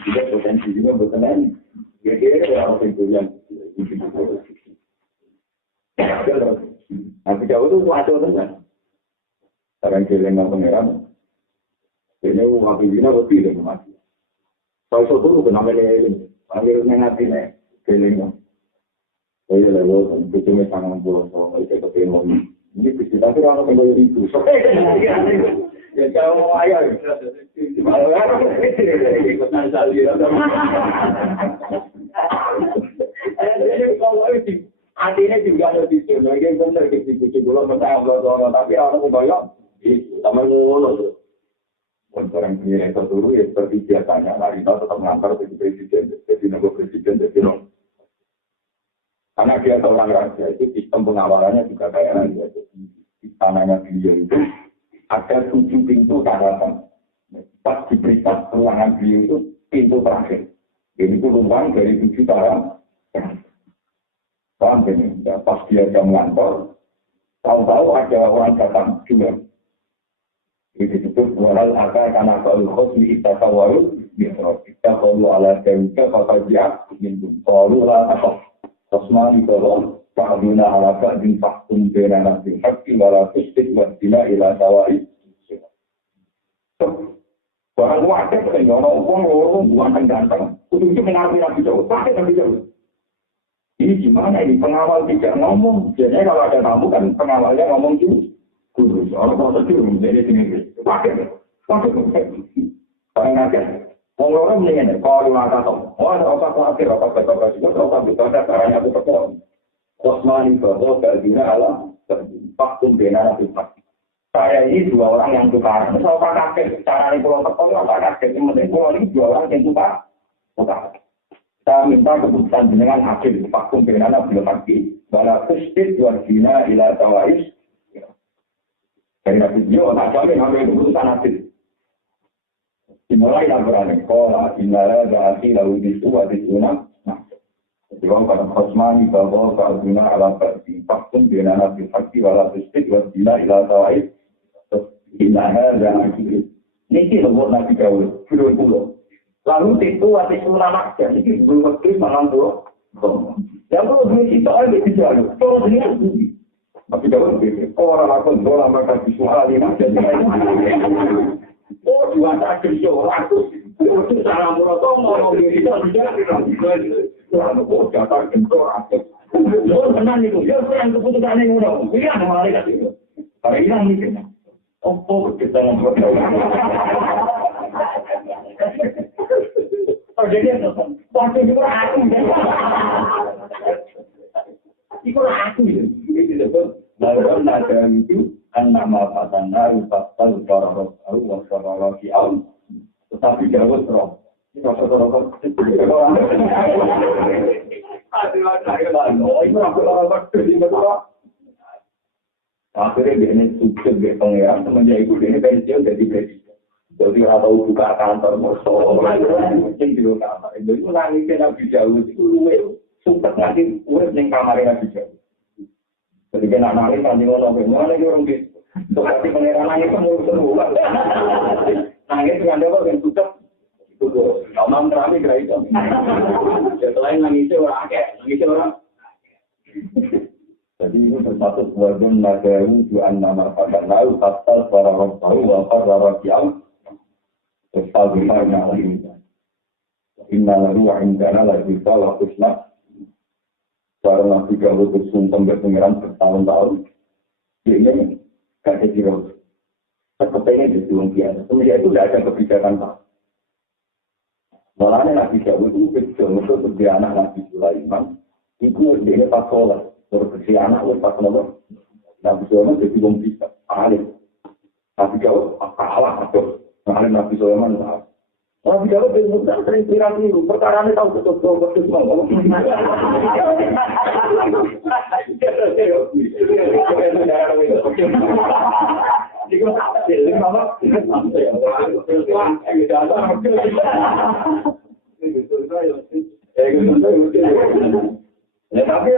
Juga potensi juga berkenan. Jadi orang tentunya. Nanti jauh itu kuasa dengan. Sekarang kelengar pengeran, ini uang pimpinan lebih dari mati. Kalau itu kenapa dia ini? Panggil mengerti nih, kelengar. Saya lewat, itu sangat buruk, kalau itu ketemu. Ini bisa, tapi kalau kembali itu, ya kalau ayah, ikutan salju. Kalau itu, artinya juga ada di sini. Mungkin benar kita belum mengetahui, tapi orang kebayang. Itu sama ngono. Orang punya itu dulu ya seperti biasanya Marino tetap mengantar jadi presiden, jadi naga presiden, jadi non. Karena dia seorang raja itu sistem pengawalannya juga kayak raja. Jadi istananya beliau itu ada 7 pintu daratan. Pas diberitahu ruangan beliau itu pintu terakhir. Ini itu ruang dari 7 daratan. Paham ini? Ya, pas dia jam ngantor, tahu-tahu ada orang datang juga. Itu disebut walal akal karena kalau khosmi itakawaru kita kalau ala jauhnya kalau dia ingin kalau lah atau kosma di bawah Pak ala Pak bin Faktum benar bin Hakim walaupun tidak bila ilah tawai. Barang wajar kan orang bukan ganteng. Untuk mengambil nabi jauh, pakai nabi jauh. Ini gimana ini pengawal tidak ngomong? Biasanya kalau ada tamu kan pengawalnya ngomong juga. Kurus, orang mau terjun menjadi sini. Pakai. Paling aja. Orang mendingan kalau mata tom. Oh, apa khawatir, apa juga, apa bisa caranya aku perform. Kosmani bahwa gak alam, faktum benar atau faktum. Saya ini 2 orang yang tukar. Misal Pak Kakek, cara ini pulau perform, Pak Kakek. Yang penting pulau ini 2 orang yang tukar. Saya minta keputusan dengan hakim faktum benar atau faktum. Bala kustit jual Cina ila tawais. Dari video, tak jamin ambil keputusan hasil. Dimulai laporan sekolah, inara berarti lalu disuat disunat. Jadi orang pada khosmani bahwa kalau ala berarti faktum dengan nabi fakti wala bistik wasila ila tawaid. Inara berarti ini lembut nabi kawul, puluh. Lalu itu hati surah nakja, ini belum berkris malam dua. Yang perlu kita oleh bicara, kalau ini budi. Tapi kalau begitu, orang akan doa maka visual ini dan oh dua tak kerja aku, itu cara merotong mau kita tidak lalu kok jatah kentor aku. Oh tenang itu, ya yang keputusan yang udah, dia malaikat itu. Hari ini ini, oh kita ngobrol. Oh jadi waktu itu aku. Itu aku itu. Lalu ada itu kan nama patanda pasal orang lagi awal. Tetapi jauh terus. Itu orang akhirnya dia ini sukses di pengeran semenjak itu dia pensiun jadi presiden. Jadi atau buka kantor musuh, mungkin di kantor. Itu nangisnya Nabi Jauh itu luwe sukses ngasih urip ning kamar Nabi Jauh. Jadi kena nangis nanti ngomong mana ini orang gitu. Seperti pengeran nangis semua semua. Nangis dengan apa yang sukses. Itu omong terakhir kira itu. Selain nangisnya orang akeh, nangisnya orang. Jadi itu termasuk wajib nagaru juan nama pada lalu pasal para orang tahu wafat para kiam. Pasal bagaimana ini? Inna lalu indana lagi salah kusna. Para nabi kalau bersumpah berpengeran bertahun-tahun, dia kan kecil. Sepertinya di dunia biasa. Semenjak itu tidak ada kebijakan tak. Malah Nabi Dawud itu kecil untuk dia anak Nabi Sulaiman. Itu dia pas sholat. Berkesi anak pas sholat. Nabi Sulaiman jadi belum bisa. Alim. Nabi Dawud kalah. Alim Nabi Sulaiman kalah. Nabi Dawud itu bukan terinspirasi. Perkara ini tahu betul-betul semua. Tapi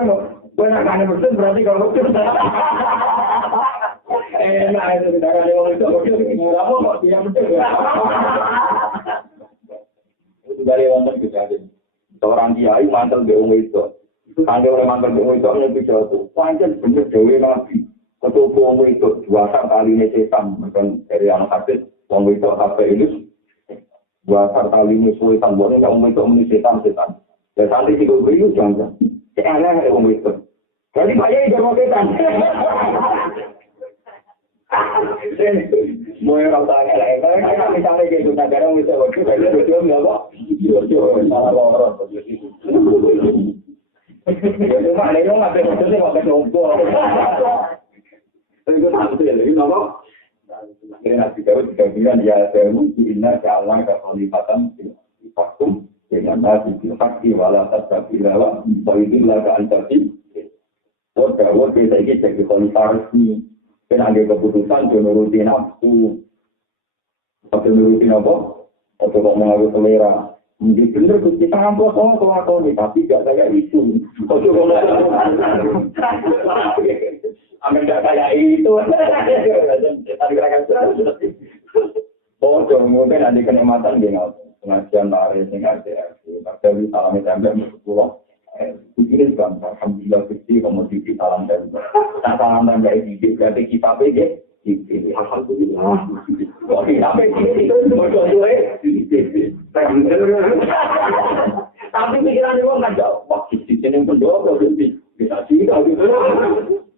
banyak kan betul berarti kalau enak itu tidak ada orang itu kamu kok dia betul itu dari wonten kejadian seorang kiai mantel deung itu tangga oleh mantel deung itu yang bicara itu pancen bener dewe nabi ketua wong itu dua kali ini setan bukan dari anak hadis wong itu apa ini dua kali ini setan boleh kamu itu ini setan dan nanti si guru itu jangan aneh wong itu jadi saya itu mau setan mau orang tanya lah karena misalnya gitu negara bisa waktu saya betul nggak kok betul malah orang itu mana yang nggak betul sih nggak betul itu nanti lagi nggak kok ini nanti kalau kita bilang ya terus inna jalan kekalifatan faktum dengan nasi fakti wala tasabila baiklah keantasi wah kita ini cek kekalifatan kan ada keputusan untuk nuruti nafsu atau nuruti apa? Atau kok mengaku selera mungkin benar kita ngampus kalau tapi gak kayak itu amin gak kayak itu tadi kira-kira mungkin ada kenikmatan dengan pengajian tarik dengan tapi salam tembak pulang ini kan alhamdulillah kecil komoditi salam tembak tak salam tembak ini berarti kita PG alhamdulillah oke sampai itu bodoh tapi pikiran itu nggak jauh waktu di sini pun jauh berhenti bisa sih kalau gitu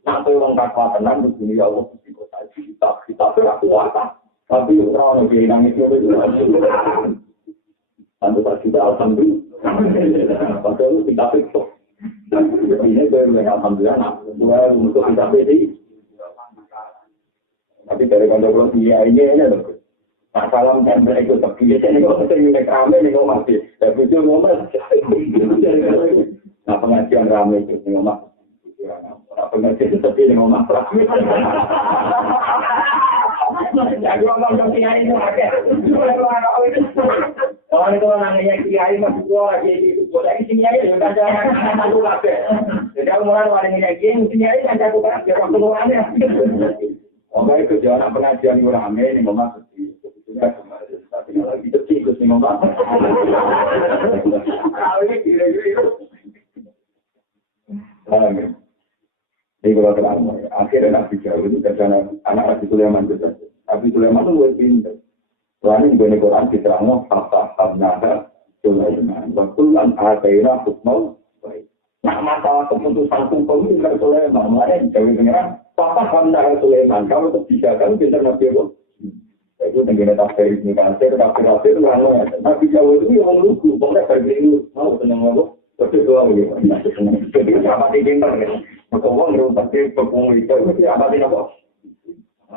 sampai orang kakak tenang begini ya Allah kita aku kuat tapi orang lebih nangis itu tentu saja alhamdulillah padahal kita pikir ini baru alhamdulillah mulai untuk kita pilih tapi dari kontrol dia ini loh nah salam dan mereka terpilih ini kalau kita mulai rame ini kok masih tapi itu ngomong nah pengajian rame itu ngomong pengajian seperti ini ngomong Aku ngomong kiai itu akeh. Kalau itu nanya kiai masuk gua lagi itu gua lagi kiai ya kan jangan malu kabeh. Jadi aku mulai paling kiai kan aku kan ya waktu luane. Oke itu jangan pengajian rame ini ngomong sebetulnya tapi lagi kecil terus ngomong. Kalau ini kira-kira ini kalau terang, akhirnya Nabi Dawud itu karena anak Nabi Sulaiman itu saja. Nabi Sulaiman itu lebih pintar. Soalnya di Quran diterangkan Fafahnaha Sulaiman. Wakulan Ataina Hukmal. Nah masalah keputusan hukum itu dari Sulaiman. Makanya Dawud pengiran Fafahnaha Sulaiman. Kalau kebijakan pintar Nabi Dawud. Itu tenggine tafsir ini tafsir itu lalu Nabi Dawud itu yang lugu. Pokoknya berbeda mau senang ngomong. Betul doang gitu. Jadi apa sih pintar kan? Berkembang terus pakai pekung itu mesti apa sih apa?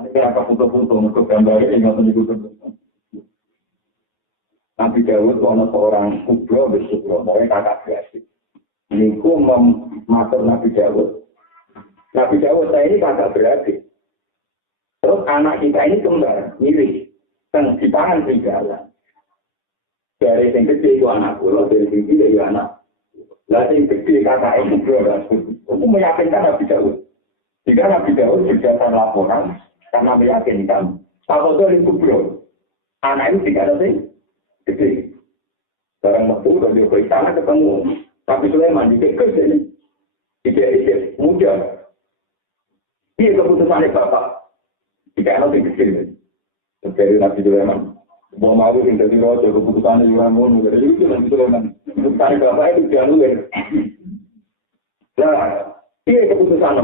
Ini apa foto-foto untuk gambarnya yang nggak tentu. Nabi Dawud ada seorang kubro bersubro, mereka kakak beradik. Ini ku mematur Nabi Dawud. Nabi Dawud saya ini kakak beradik. Terus anak kita ini kembar, mirip, dan di tangan serigala. Dari yang kecil itu anak pulau, dari yang kecil itu anak. Lalu yang gede kakak itu untuk meyakinkan Nabi Dawud. Jika Nabi Dawud berdasar laporan, karena meyakinkan, kalau itu kubro, anak itu tidak ada gede. Barang waktu udah dia beristana ketemu Nabi Sulaiman di kekes ini, ide muda. Ini keputusannya bapak, tidak ada gede. Dari Nabi Sulaiman. Mau malu yang jadi rojo keputusannya juga mau jadi itu Nabi Sulaiman. Keputusannya bapak itu jangan lupa. Nah, ini keputusan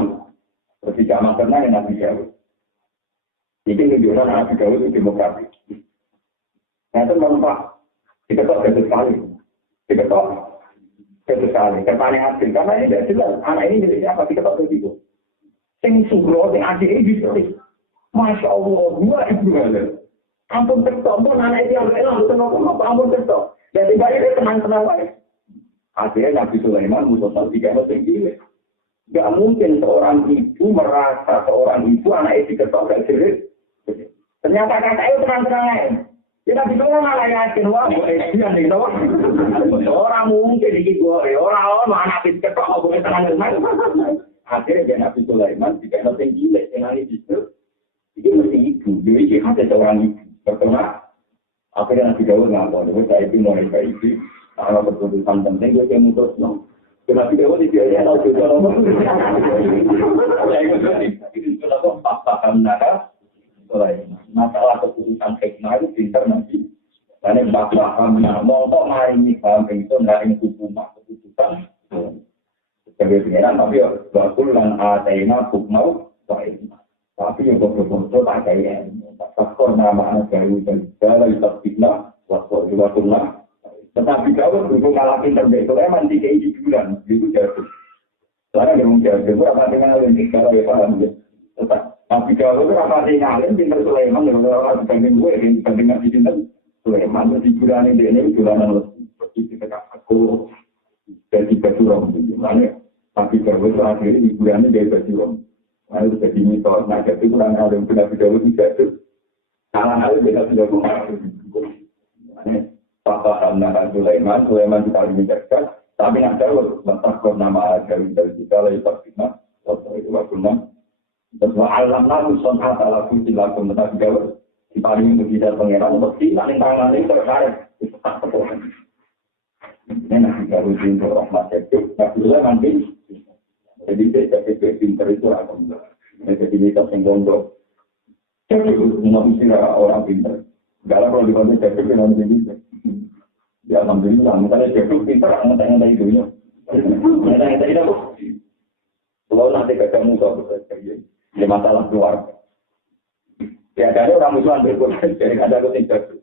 seperti zaman tenang yang Nabi Dawud. Ini menunjukkan Nabi Dawud itu demokratis. Nah itu nampak diketok gaduh sekali. Diketok gaduh sekali. Pertanyaan hasil karena ini tidak jelas. Anak ini miliknya apa diketok gaduh. Sing sugro, sing adik ini ditulis. Masya Allah, dua ibu ada. Ampun tertok, pun anak itu yang elang, ampun tertok. Jadi bayi dia tenang-tenang baik. Akhirnya Nabi Sulaiman musuh tiga mesin gini. Gak mungkin seorang ibu merasa seorang ibu anak itu diketok gak jerit. Ternyata kakak itu tenang-tenang lain. Ya Nabi Sulaiman malah yakin, wah dia nih, orang mungkin di gue, orang anak itu diketok gak boleh tenang-tenang. Akhirnya Nabi Sulaiman tiga mesin gini, yang ini justru. Ini mesti ibu, jadi ada seorang ibu. Pertama, akhirnya Nabi Dawud ngapa? Jadi saya itu mau baik itu, kalau keputusan penting gue yang mutus no. Nabi Dawud itu ya tahu juga nomor. Saya itu kalau paham nara, masalah keputusan hikmah itu pintar nanti. Karena paham nara, mau kok hari ini paham itu nggak yang hukum keputusan. Sebagai pengiran tapi bakul dan ataina hukmau baik. Tapi yang betul-betul tak kaya. Faktor nama anak baru dan segala isabitlah, waktu juga. Tetapi kalau berhubung kalah pintar itu memang 3 bulan, itu jatuh. Soalnya dia mungkin jatuh, apa dengan alim, kalau ya paham. Tapi kalau itu apa dengan alim, pintar Sulaiman, orang dibanding gue, dibanding Nabi Sinten, Sulaiman, di bulan ini, bulanan lebih. Seperti kita aku, jadi baju rom. Tapi kalau itu akhirnya di bulan ini, dia baju rom. Lalu jadi mitos, nah jadi kurang alim, Nabi Dawud tidak jatuh. Salah alim, dia tidak jatuh. Papa Nabi Sulaiman juga lebih cerdas, tapi nak jauh mentakut nama dari kita lagi pertama, waktu itu waktunya. Terus alam lalu sonat ala kunci langsung mentak jauh. Di paling itu bisa pengeran mesti paling tangan ini terkait itu tak betul. Ini Nabi Dawud itu rahmat itu, Nabi Sulaiman bin. Jadi jadi pintar itu akan jadi mitos yang gondok. Jadi manusia orang pintar. Kalau dibanding jadi orang pintar. Ya alhamdulillah, misalnya jatuh pintar, ngeteng-ngeteng hidupnya. Ngeteng-ngeteng itu apa? Kalau nanti ketemu soal bekerja, ya masalah keluarga. Ya ada orang musuhan berkurang, jadi ada yang jatuh.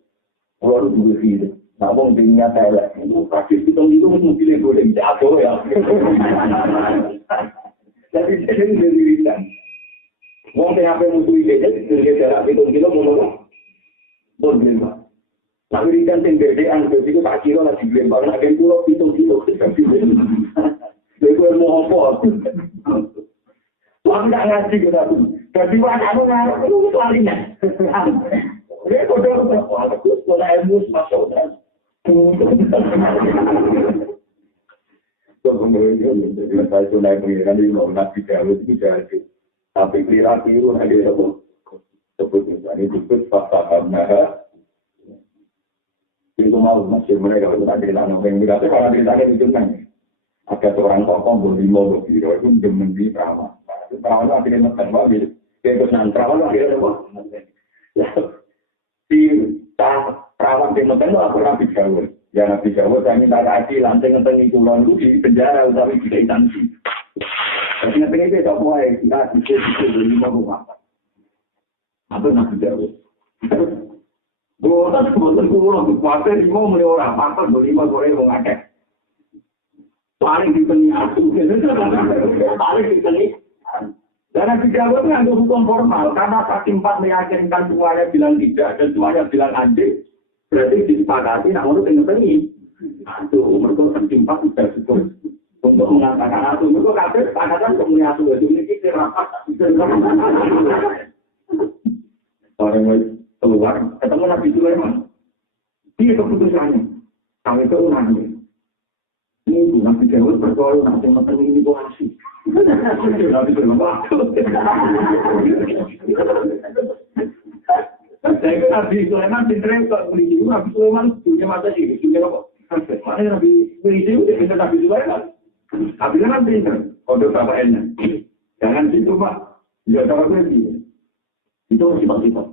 Kalau dulu gitu, namun dunia saya itu praktis itu mungkin boleh jatuh ya. Jadi dirikan. Mau apa musuh ide, jadi darah itu kita mau boleh. Nah, berikan tembedean, begitu tak kira lagi lempar, nak pulau kilo. Jadi mau apa? Tuhan tak ngasih ke aku. Jadi anu ngarep itu lalinya. Dia kodok aku sekolah ilmu masuk dan kemudian jadi saya itu naik pengiran di luar nabi Dawud itu jadi tapi kira-kira nanti sebut misalnya disebut fakta karena itu mau masih mereka itu nanti kita nongkrong berarti kalau ceritanya itu kan ada seorang tokoh berlima berbiro itu demen perawan itu akhirnya makan lagi dia kesan perawan akhirnya apa di perawan di makan itu aku Nabi Dawud ya Nabi Dawud saya minta kasih lantai ngenteni kulon itu di penjara utawi tidak intansi jadi ngenteni itu apa ya kita bisa berlima rumah atau Nabi Dawud bukan kulon kuasa lima mulai orang apa berlima goreng mau ngakek paling dipeni aku paling dipeni dan Nabi Dawud mengambil hukum formal karena saksi 4 meyakinkan semuanya bilang tidak dan semuanya bilang anjing berarti disepakati namun itu ngepeni aduh mereka saksi 4 sudah cukup untuk mengatakan aduh mereka kabeh sepakatan untuk mengatakan aduh ini kita rapat orang keluar ketemu Nabi Sulaiman dia keputusannya kami itu nanti ini Nabi Dawud berdoa nanti menteri ini koalisi Nabi Sulaiman saya itu Nabi Sulaiman pinternya kok beli Nabi Sulaiman punya mata sih punya apa mana Nabi beli itu pinter Nabi Sulaiman Nabi Sulaiman pinter kode bapaknya jangan gitu Pak ya cara gue itu sifat-sifat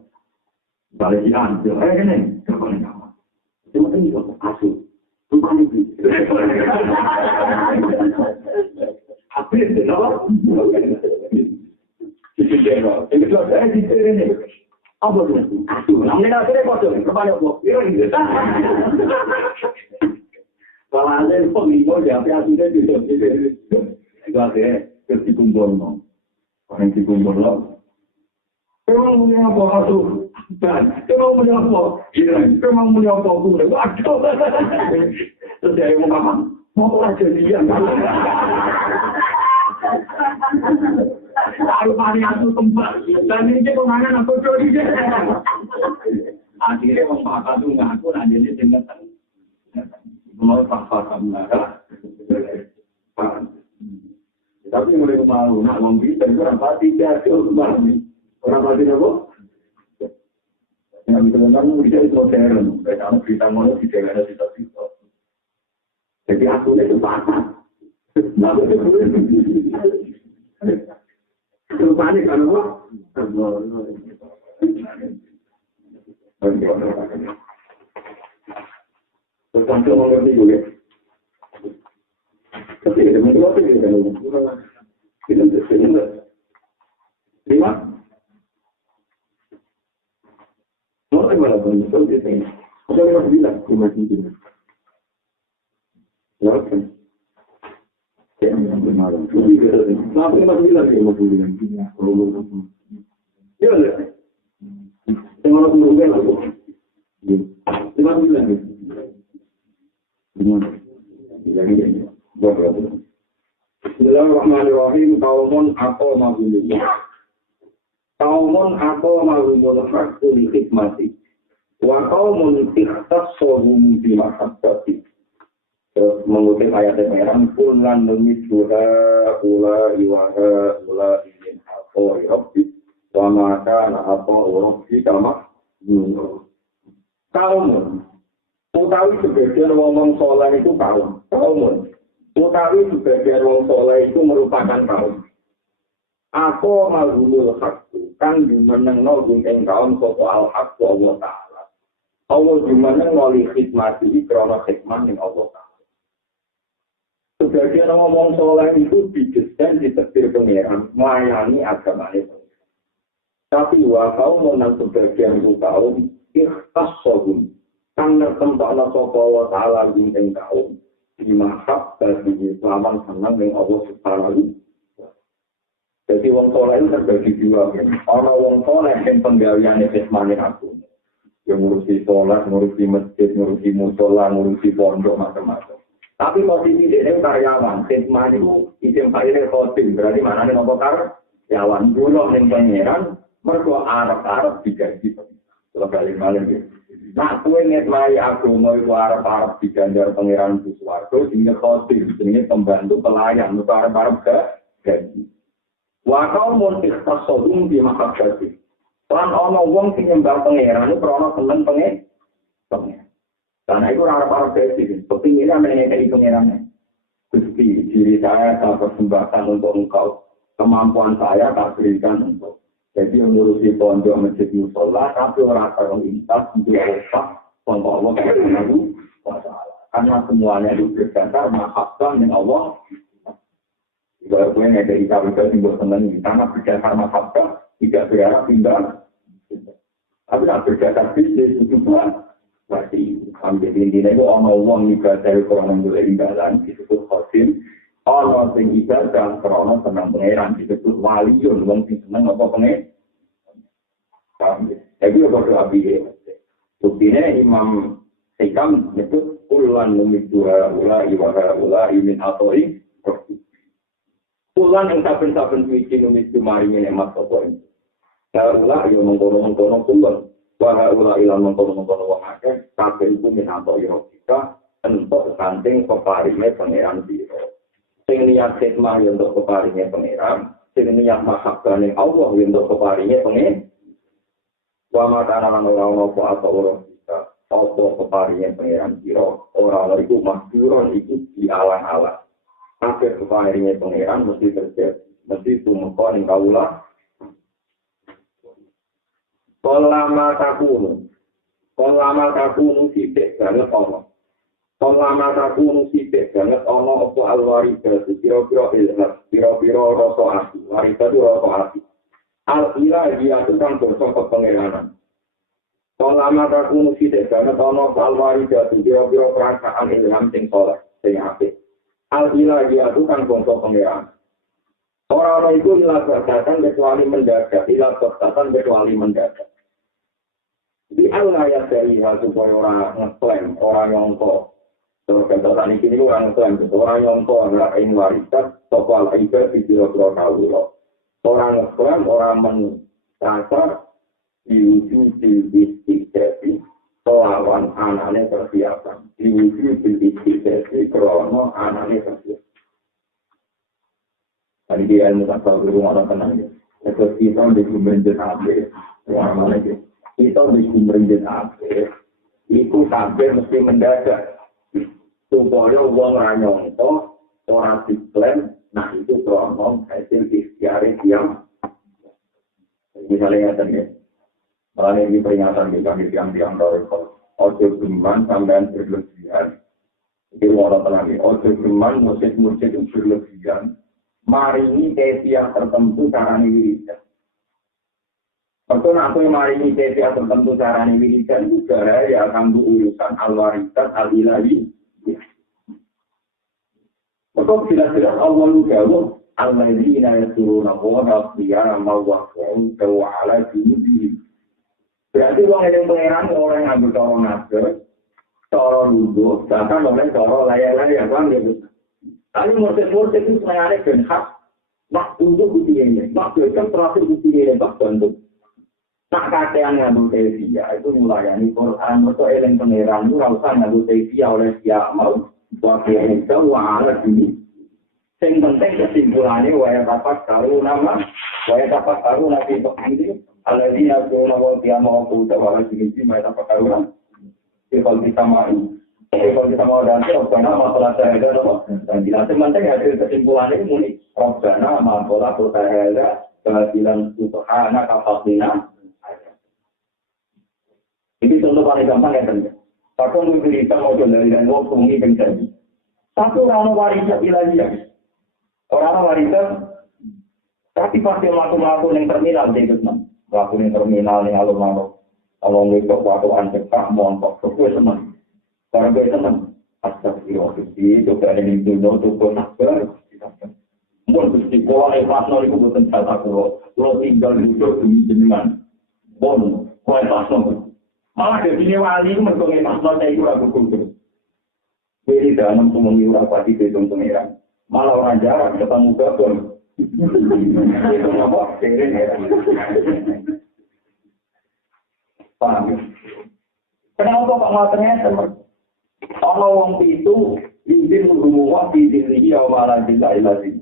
balik di anjir gini terpaling apa cuma ini kok asuh bukan itu habis deh apa itu dia itu saya di sini apa itu asuh namanya apa itu terpaling apa itu kalau ada pemimpin dia apa sudah di sini itu ada kesikumpul no orang kesikumpul lo Memang punya apa tuh? Memang punya apa? Memang punya apa tuh? Waduh. Terus dia ngomong mau aja dia. Tahu mari aku tempat. Dan ini pengangan aku curi. Akhirnya apa tuh ngaku nanti dia dengar. Mau paham lah. Tapi mulai malu nak ngomong kita orang pasti dia malu. Orang pasti apa? Yang bisa dengar bisa itu modern. Karena berita mana tidak ada cerita-cerita. Jadi aku itu patah. Nah, itu panik kan apa? Terus mengerti juga. Tapi itu mengerti juga. Kita lima. Mau gimana pun itu gitu. Kalau masih bilang, masih bilang. Ya kan. Yang benar. Tapi masih bilang ya masih bilang. Ya lah. Tengok aku berubah lah. Masih bilang. Benar. Jadi berapa? Bismillahirrahmanirrahim. Kaumun atau mazlum. Kaumun atau mazlumul hak li khidmati. Wa kaumun ikhtasahum bi mahabbati. Terus mengutip ayat yang merah, kulan demi surah ula iwaha ula ingin apa rabbi wa maka apa rabbi kama kaumun utawi sebagian wong saleh itu kaumun utawi sebagian wong saleh itu merupakan kaum aku mazlumul haq kang jumenengno ing kaum sapa al haq wa ta'ala Allah jumeneng wali khidmati krana khidmat ning Allah ta'ala. Sebagian ngomong soleh itu didesain di terbit pengeran, melayani agamanya. Tapi wakau menang sebagian itu kaum, ikhtas sohum, kan tertempatlah sopa wa ta'ala bintang kaum, dimahab bagi Islaman senang dengan Allah subhanahu. Jadi wong soleh itu terbagi dua. Orang wong soleh yang penggawian khidmani aku. Yang ngurusi sholat, ngurusi masjid, ngurusi musola, ngurusi pondok, macam-macam. Tapi posisi dia karyawan, khidmat itu isim fa'ilnya khotim, berarti mana nih nomor Yawan dulu yang pangeran, mereka Arab digaji. Kalau balik malam ya. Nah, kue ngetmai agama itu Arab diganjar pangeran itu suarga, sehingga khotir, sehingga pembantu pelayan, itu Arab gaji. Wakau montik tasodung di makabati. Lan ono wong sing nyembah pangeran itu krono seneng pangeran. Karena itu Arab gaji. Kepinginnya mengenai pangerannya. Gusti, diri saya persembahkan untuk engkau. Kemampuan saya tak berikan untuk. Jadi mengurusi pondok masjid musola, tapi orang terlintas untuk otak pondok Allah Subhanahu wa Ta'ala. Karena semuanya itu berdasar mahabbah dengan Allah. Jika gue ngedari kawita simbol senang ini, karena berdasar mahabbah tidak berharap pindah. Tapi tidak berdasar bisnis itu pun pasti. Sampai intinya itu orang uang ibadah kurang boleh imbalan disebut khotim. Orang yang ibadah karena senang pangeran disebut waliun, orang yang senang apa pangeran. Tapi apa itu abiye? Buktinya Imam Hikam menyebut kulan numidua ulai waha min atoi. Kulan yang saben-saben suci numidu maring nikmat apa ini. Ulai yang mengkono-mengkono kulan. Waha ilan mengkono-mengkono wong akeh kabeh iku min atoi kita entuk saking peparinge pangeran biro. Sing niat khidmah untuk peparingnya pangeran, sing niat mahabbah ning Allah untuk peparingnya pangeran. Wa matana lan ora ono apa ora kita. Apa peparingnya pangeran sira, ora ana iku mahduron iku dialang-alang. Kabeh peparingnya pangeran mesti terjadi, mesti tumeka ning kawula. Kolama takunu sithik banget Allah. Pengalaman aku nusibek banget ono apa alwarida kira-kira ilham, kira-kira rasa hati, warida itu rasa hati. Al-ilah dia itu kan bosok kepengiranan. Pengalaman aku nusibek banget ono apa alwarida kira-kira perasaan ilham sing soleh, sing apik. Al-ilah dia itu kan bosok pengiranan. Orang-orang itu ilah berdasar kecuali mendadak, Di Allah ya dari hal supaya orang ngeklaim, orang nyongkok. Terus kata ini orang klaim, orang nyongko ngelakuin warisan, toko al-ibadah di biro-biro kawula. Orang ngeklaim, orang mensasar diwujud istiqdasi kelawan anaknya persiapan. Diwujud istiqdasi krono anaknya persiapan. Tadi dia ilmu tasawuf di rumah orang tenang ya. Terus kita di kumrenjet akhir, mana ya? Kita di kumrenjet akhir, itu sampai mesti mendadak. Supaya uang ranyongko, orang diklaim, nah itu kronom hasil ikhtiari diam. Misalnya ya, malah ini peringatan di kami diam-diam dari ojo geman sampai berlebihan. Jadi orang tenang ya, ojo geman musik-musik itu berlebihan. Mari ini kefiah tertentu caranya wiridan. Betul aku mari ini kefiah tertentu caranya wiridan juga ya akan urusan al-warisan al-ilahi. Betul jelas-jelas Allah jawab alladzina yasuruna wa qiyaman wa qu'udan wa 'ala junubihim. Berarti wong yang pangeran orang ngambil cara nagar, cara lungguh, bahkan oleh cara layar-layar kan gitu. Tapi murid-murid itu sebenarnya ben hak waktu untuk buktinya, waktu kan terakhir buktinya Pak Bantu. Nak kakean ngambil tevia itu melayani Quran, mereka eling pangeran itu rasa ngambil tevia oleh siapa mau. Waktu itu wala ini. Yang penting kesimpulannya waya tapak taruh nama, waya tapak taruh nanti ini. Aladina tu nama dia mau putar wala ini waya tapak taruh nama. Kalau kita mau dan karena masalah saya ada dan tidak penting hasil kesimpulannya ini karena masalah putar kehadiran subhana kafatina. Ini contoh paling gampang ya tentu. Pakon berita mau dari dan waktu ini menjadi. Satu orang warisan ilahi. Orang warisan, tapi pasti melakukan yang terminal di Vietnam. Melakukan terminal yang alun-alun. Kalau nggak waktu anjekak, montok, gue senang. Karena gue senang. Astagfirullahaladzim, itu ada yang dulu, itu gue nakbar. Mungkin di sekolah yang pas itu bukan kata kalau tinggal duduk demi jenengan. Bon, gue pas malah dari sini wali itu mengenai masalah itu aku kultur. Jadi dalam semuanya rapati itu pengeran. Malah orang jarang ketemu gabung. Itu ngomong sering ya. Paham? Kenapa kok ngotennya seperti ana wong itu izin rumah di diri ya malah dilai-lali.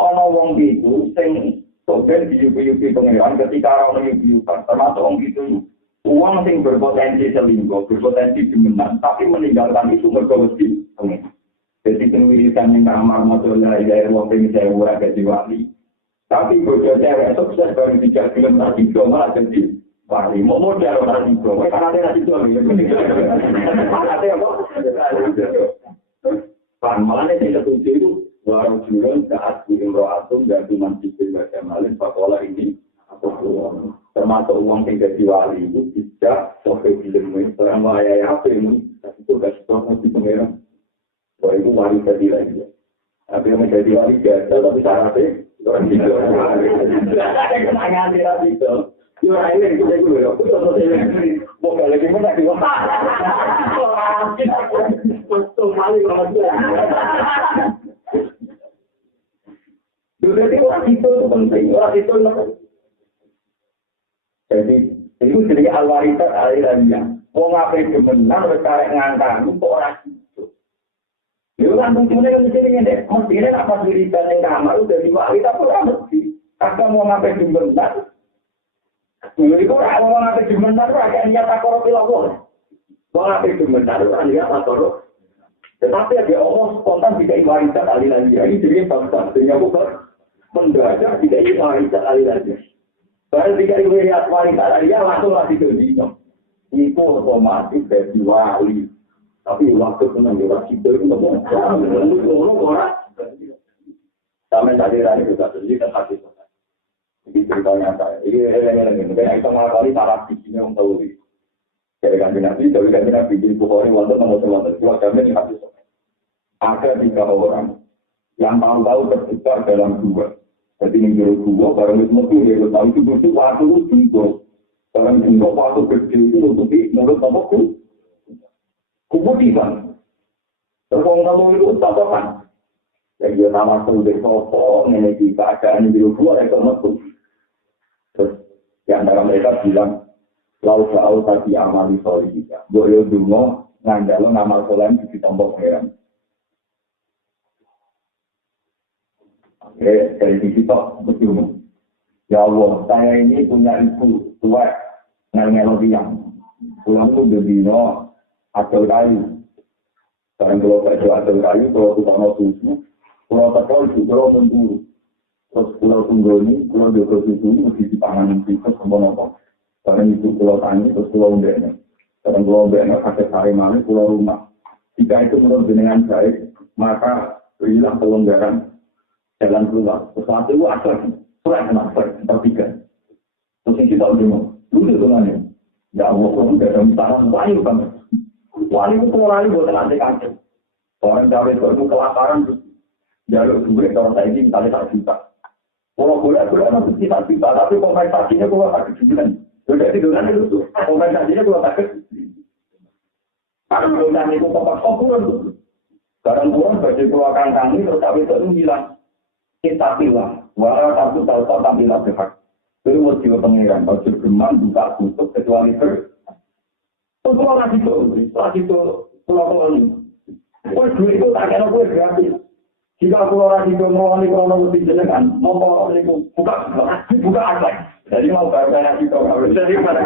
Ana wong itu sing soben diyupi-yupi pengeran ketika orang menyupi-yupan. Termasuk wong itu uang sing berpotensi selingkuh, berpotensi demenan, tapi meninggalkan itu mergo wedi pengen. Jadi penwiritan yang kamar motornya ya wong pengen saya ora gaji wali. Tapi bojo cewek sukses baru 3 bulan lagi malah jadi wali. Mau modal ora digo, karena dia nanti jual ya. Ada apa? Pan malah dia setuju itu warung jualan saat bikin roatum dan cuma pikir baca malin pakola ini termasuk uang yang jadi wali itu tidak sampai film orang wayai apa ini itu gak sesuatu di pengeran bahwa itu wali jadi lagi tapi yang menjadi wali biasa tapi syaratnya orang tidak ada kenangan tidak bisa orang ini kita itu aku contoh saya mau lagi mana di wah betul kali orang jadi orang itu penting orang itu jadi itu jadi al-waritat al-ilahiyah. Mau ngapain kebenaran berkarek ngantang itu orang itu. Itu kan fungsinya kan di sini deh. Mestinya apa wiridan yang kamar udah diwaritat orang mesti. Kakak mau ngapain kebenaran. Itu orang mau ngapain kebenaran agak niat takor pilawon. Mau ngapain kebenaran orang niat takor. Tetapi ada Allah spontan tidak waritat al-ilahiyah. Ini jadi bangsa. Sehingga bukan mendadak tidak waritat al-ilahiyah. Baru jika ibu lihat wanita dia langsung lagi terdiam. Itu otomatis jadi wali. Tapi waktu senang dia itu ngomong orang. Sampai tadi tadi juga terjadi dan hati. Ini ceritanya saya. Ini kita mengakali taraf isinya untuk tahu. Jadi kan nabi di Bukhari wonten nomor dua kami di hati. Ada 3 orang yang tahu tersebar dalam 2. Jadi menjadi dua, barang itu mesti dia tahu itu waktu itu barang itu waktu kecil itu untuk menurut aku kemudian terpongkol itu tapakan yang dia nama sebagai sosok memiliki keadaan di luar itu terus di antara mereka bilang lau tadi amali solidika boleh dulu ngandalo ngamal solan di tombol heran. Dari sisi tok betul. Ya Allah, saya ini punya ibu tua ngel-ngelo tiang. Pulang tuh berdino adol kayu. Sekarang kalau baca adol kayu, kalau tukang susu, kalau tekol itu kalau memburu. Terus pulau tunggoni, pulau joko susu mesti dipangan itu semua nopo. Sekarang itu pulau tani, terus pulau undeknya. Sekarang pulau undeknya kakek sari mali, pulau rumah. Jika itu menurut jenengan baik, maka berilah pelonggaran. Jalan keluar, sesuatu itu asal, surat kenapa, tertiga. Terus kita udah mau, dulu dengan ya Allah, kamu tidak ada misalnya, wali bukan. Wali itu orang buat nanti kancing. Orang jawab itu kelaparan, terus jalur duit, kalau saya ini misalnya 1 juta. Kalau boleh itu 1 juta, tapi kompensasinya kalau tak kejujuran. Sudah tiduran itu, kompensasinya kalau tak kejujuran. Karena bulan itu tempat kopuran itu. Sekarang pulang, bagi keluarkan kami, terus tapi itu bilang, kita bilang, walau satu tahu bilang berhak. Itu mesti pengiran, kalau bergeman, buka tutup, kecuali terus. Terus lagi itu, pulau ini. Kau duit itu tak kena gue gratis. Jika pulau lagi itu mau nih kalau lebih jenengan, mau ini buka apa? Jadi mau bayar itu, jadi pada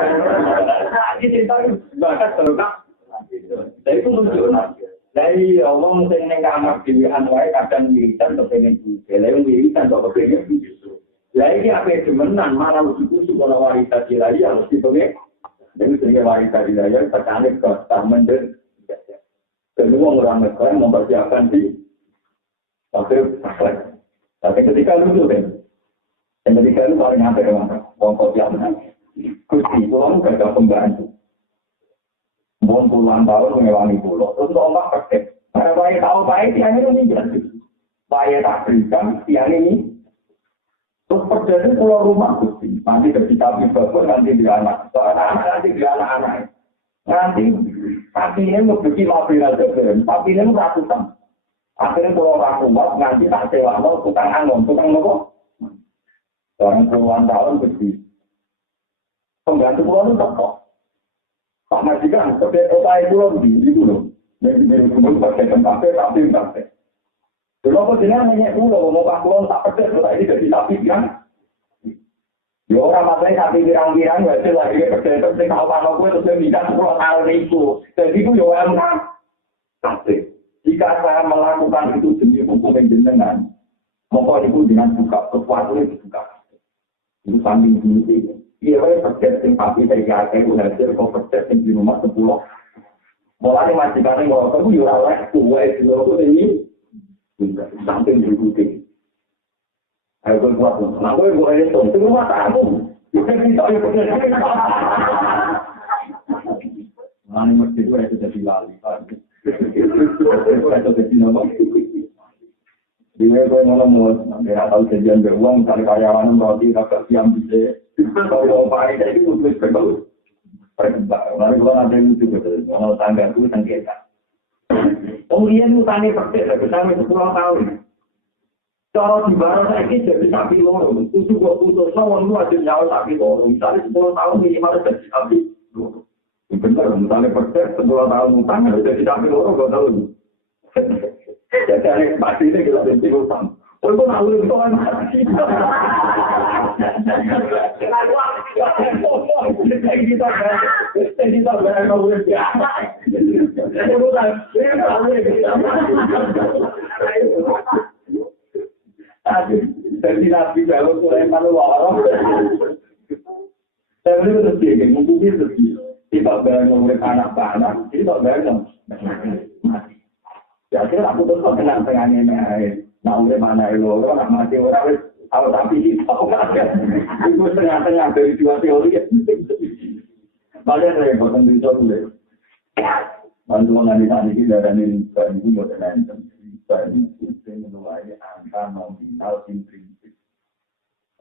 ini cerita bahkan terungkap. Jadi itu menunjukkan. Dari Allah mungkin yang kamar pilihan wae kadang wiritan atau pengen juga. Lalu wiritan atau pengen juga. Lalu ini apa yang demenan, malah usul kalau wanita dilai harus dipengen. Jadi sehingga wanita dilai tertarik ke taman dan kedua orang negara mempersiapkan di akhir akhlak. Tapi ketika lu tuh kan, ketika lu paling hampir mana, bongkot yang mana, kusti pulang gak ada pembantu. Bon puluhan tahun mengewangi pulau, terus ombak pakai. Karena bayi tahu bayi tiang ini jadi, bayi tak berikan tiang ini. Terus terjadi pulau rumah kusti, nanti ketika dibangun nanti di anak, nanti di anak-anak. Nanti papinya membeli mobil aja, papinya ratusan. Akhirnya pulau rumah nanti tak sewa, tukang anggon, tukang apa? Dalam puluhan tahun begitu. Pembantu pulau itu teko. Pak Majikan, seperti kota pulau di dulu. Dari dulu pakai tempatnya, tapi tempatnya. Dulu aku jenengan nanya pulau, mau pak pulau tak pedes, kota ini jadi sapi kan? Ya orang masalahnya sapi pirang-pirang, hasil lagi pedes, terus kalau pakai gue terus minta 10 tahun itu. Jadi itu ya emang. Tapi jika saya melakukan itu demi hukum yang jenengan, maka itu dengan buka sesuatu yang dibuka. Itu samping dulu itu. Iya, pedes yang sapi dari akhir, hasil kok pedes yang di rumah 10. Mulai majikannya ngomong, aku ya oleh kue dulu ini. Samping dulu itu. Ayo gue buat, nah gue boleh itu rumah kamu. Bukan kita yang pedes. Nah, ini mesti gue itu jadi lali. Itu jadi nama. Dia gue ngomong, dia tahu kejadian beruang, cari karyawan roti, kakak siam bisa. Kalau Pak Ida itu tulis berbau. Lalu kalau ada yang lucu, kalau tangga itu sengketa. Kemudian utangnya persis, sampai 10 tahun. Kalau di barat saya ini jadi sapi lorong, itu juga putus, lawan lu ada nyawa sapi lorong. Misalnya 10 tahun minimal jadi sapi lorong. Benar, misalnya persis 10 tahun utang, jadi sapi lorong, gak tahu. Jadi ada pasti ini kita benci utang. Oh itu nak urut itu kan mati. Kita bayar mau urut ya. Jadi bukan, ini tak urut kita. Jadi nabi kalau Sulaiman luar. Saya beli rezeki, mengumpulkan rezeki. Tidak bayar mau urut anak-anak, tidak bayar mati. Ya akhirnya aku terus kenal tengahnya. Nah, udah mana lo nak mati orang tahu tapi tahu kan? Itu tengah-tengah dari dua teori. Malah saya bukan bisa dulu. Bantuan nanti tadi dari bantu buat nanti. Bantu menulai angka nominal intrinsik.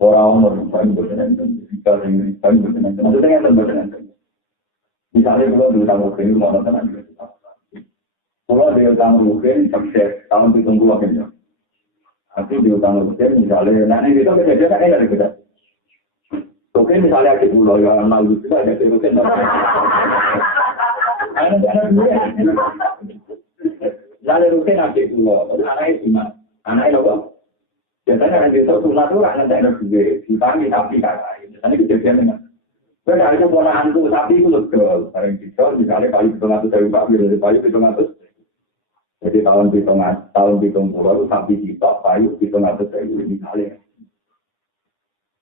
Orang merupakan buat nanti. Jika ingin buat nanti, maksudnya buat nanti. Misalnya kalau dulu tamu kini mau nonton kalau dia tamu mungkin sukses tahun ditunggu akhirnya. Nanti di utang rupiah misalnya, nanti kita kejadian kan ada kita. Oke misalnya di pulau yang lalu kita ada di rupiah. Anak-anak dulu ya. Misalnya rupiah nanti pulau, anaknya gimana? Anaknya apa? Biasanya kan kita sunat itu anak ada juga, dipanggil tapi kakak. Misalnya kejadian dengan. Kalau itu ponaanku, tapi itu legal. Barang kita misalnya kali 700 saya buka, dari kali 700. Jadi tahun 70 itu sampai sitok payu 700.000 misalnya.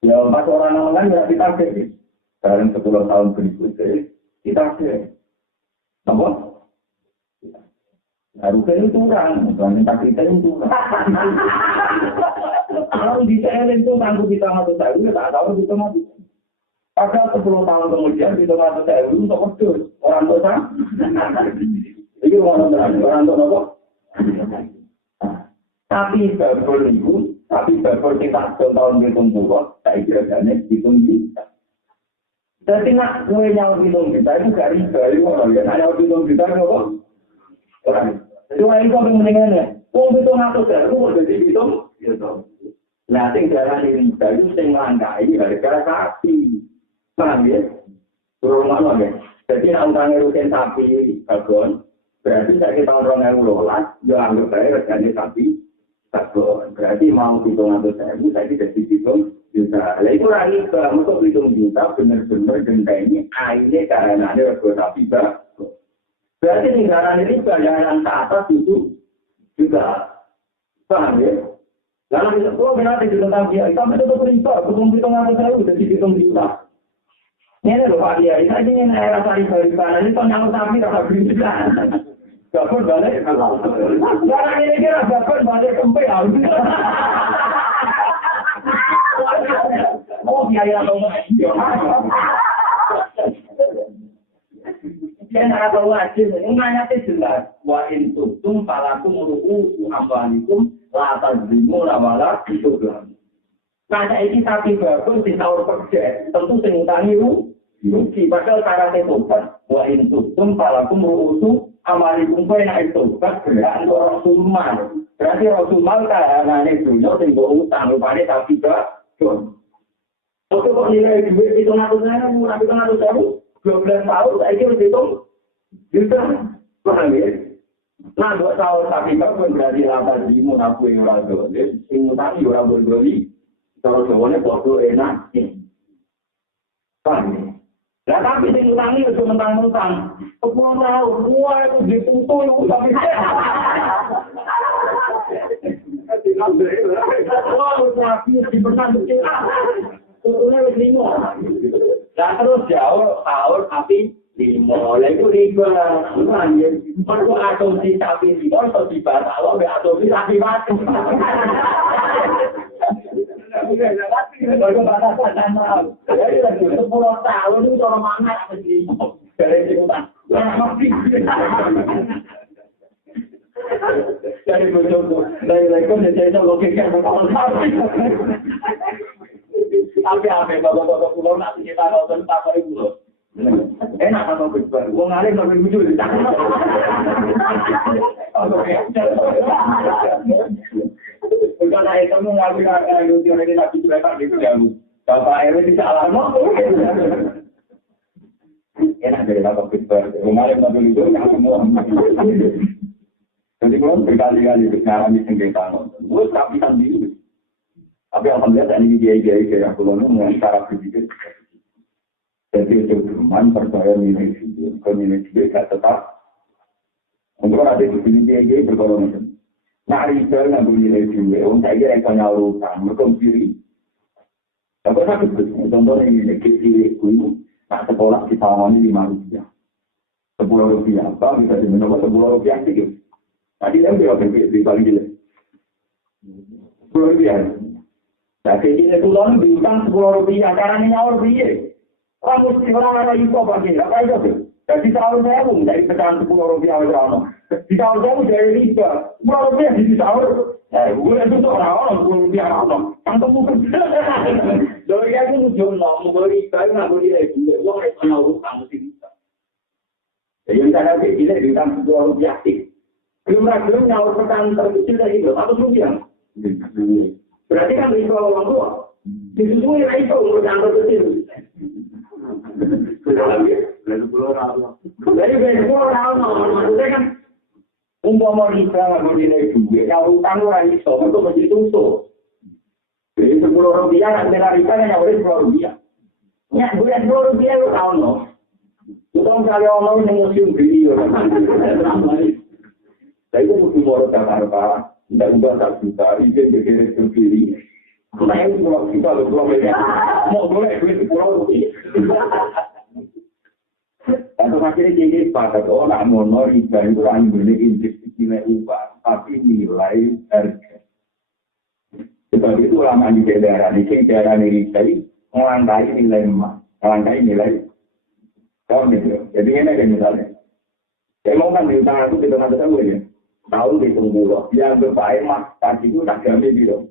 Ya pas orang lain berarti target nih. Dalam 10 tahun berikutnya kita target. Apa? Harusnya itu kurang, bukan kita itu kurang. Kalau di CLN itu tangguh kita masuk saya, tak tahu kita masuk. Padahal 10 tahun kemudian kita masuk saya untuk pedus orang tua. Ini orang tua apa? Tapi babol itu, babol kita tahun ditunggu, saya kira-kira ditunggu. Jadi nak kue yang ditunggu kita itu gak riba, itu orang yang nyawa ditunggu kita itu apa? Orang. Itu orang itu mendingannya. Uang itu ngatur saya, uang jadi hitung. Nah, yang darah riba itu yang melangkai harga sapi. Paham ya? Turun mana ya? Jadi nak utangnya rutin sapi, bagon. Berarti saya tahun 2012, ya anggap saya regane sapi bagon. Berarti mau hitung 100.000, saya tidak dihitung juta. Nah itu lagi untuk hitung juta benar-benar gentengnya airnya karena ada rego sapi bagon. Berarti negara ini bayaran ke atas itu juga paham ya? Lalu kalau berarti di tentang dia, sampai itu riba, belum hitung 100.000 sudah dihitung juta. Ini loh Pak Kiai, saya ingin rasa riba-riba, ini kalau sapi rasa riba. Bakun balik. Sekarang ini kira bakun balik kempe harus. Oh biaya atau dia nak tahu wajib, umumnya itu jelas. Wa in tutum falakum ru'usu amwalikum la tazlimu la wala tuzlamu. Nah ini sapi bakun di sahur kerja, tentu sing utangi rugi. Padahal syaratnya tobat. Wa in tutum falakum ru'usu amalikum kowe nek tobat berarti Rasulullah. Berarti Rasulullah kahanane dunya sing mbok utang rupane tapi bakun. Oke kok nilai duit 700.000, tapi 700.000, 12 tahun, saya kira hitung. Bisa, paham ya? Nah, 2 tahun tapi kau pun berarti latar dimu aku yang orang dolim, sing utangi orang berdoli, kalau semuanya bodoh enak. Paham ya? Nah, tapi sing utangi itu mentang-mentang, 10 tahun, semua itu dituntut sampai wah, tapi dipercaya tutulnya wis 5. Nah, terus jauh tahun tapi 5. Lah itu riba. Perlu asumsi tapi 5 atau dibatal oleh asumsi tapi mati. Kalau batasan mahal. Jadi 10 tahun itu orang mana mesti dari utang. Nah, mati. Dari bojoku, dari kok saya logika tapi apa bapak-bapak pulau nanti kita nonton tak kali pulau. Enak atau besar, uang alim sampai muncul di tangan. Bukan ayat kamu ngambil lucu ini nabi Sulaiman itu jauh. Bapak Ewe tidak lama. Enak dari bapak besar, uang alim sampai lucu nggak semua. Jadi kalau berkali-kali mengalami sengketa nonton, gue tapi sendiri. Tapi alhamdulillah ini dia-dia kayak kalau mengenai cara berpikir. Jadi itu cuman percaya nilai video, nilai video tetap. Untuk ada di sini dia berkorban. Nah, riba nggak nilai video, saya kira itu nyalukan, berkompiri. Tapi saya betul, contohnya ini kecil itu, nak sekolah di tahun ini Rp5. Rp10, apa bisa diminum Rp10 sedikit. Tadi saya bilang di paling jelek. Rp10. Nah, jadi pulang diutang Rp10, caranya nyawar biaya. Orang mesti orang ada info pasti, apa itu? Jadi tahun saya pun dari pecahan Rp10 berapa? Di tahun saya pun dari riba, Rp10 di tahun. Gue itu orang Rp10 apa? Kantor bukan. Jadi aku nujuan mau beli riba, nggak boleh riba. Uang itu nyawar utang mesti bisa. Jadi misalnya kita diutang Rp10 sih. Belum nyawar pecahan terkecil dari itu, atau rupiah. Berarti kan riba orang tua. Disusui itu menurut yang terkecil. Jadi maksudnya kan umpama riba nggak mau dinilai duit, yang utang orang itu mesti tutup. Jadi Rp10 antara riba yang nyawar Rp10. Ya, gue Rp10 lu tahu no. Utang kali orang yang museum beli orang. Saya itu butuh borok Jakarta, tidak ubah 1 juta, izin berkirim sendiri. Saya itu pulau kita loh, pulau mereka. Mau boleh duit Rp10. Atau akhirnya jadi pada orang mono riba itu orang beli nilai upah, tapi nilai harga. Sebab itu ulama di daerah riba melangkai nilai emas, melangkai nilai. Tahu nih, jadi ini ada misalnya. Saya mau kan diutang aku di tengah tahu ya. Tahu di tunggu yang berbaik mas, tadi itu tak jamin gitu.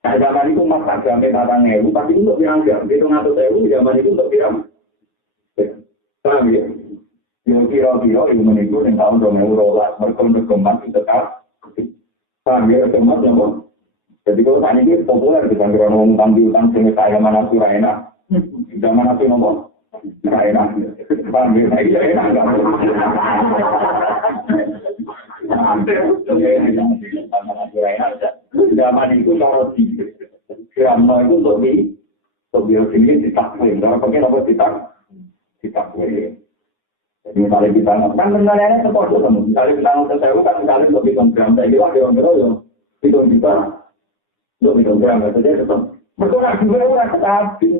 Nah zaman itu mas tak jamin 4.000, pasti itu untuk dianggap. Di tengah tahu zaman itu untuk dianggap. Paham ya? Yang kira-kira itu menurut yang tahun 2012 mereka berkembang itu tetap. Paham ya? Berkembang ya, Bang? Jadi kalau saat ini populer di bangkiran ngomong utang sehingga saya mana surah enak. Zaman itu ngomong, surah enak. Paham ya? Nah, iya enak enggak? Zaman itu kalau di Gramno itu untuk biosini ditakwin. Kalau pakai apa ditakwin. Jadi misalnya kita kan sebenarnya seperti itu. Misalnya kita nonton saya kan misalnya untuk hitung gram. Saya kira kira-kira ya hitung juta. Untuk hitung gram. Jadi tetap berkurang juga orang tetapi.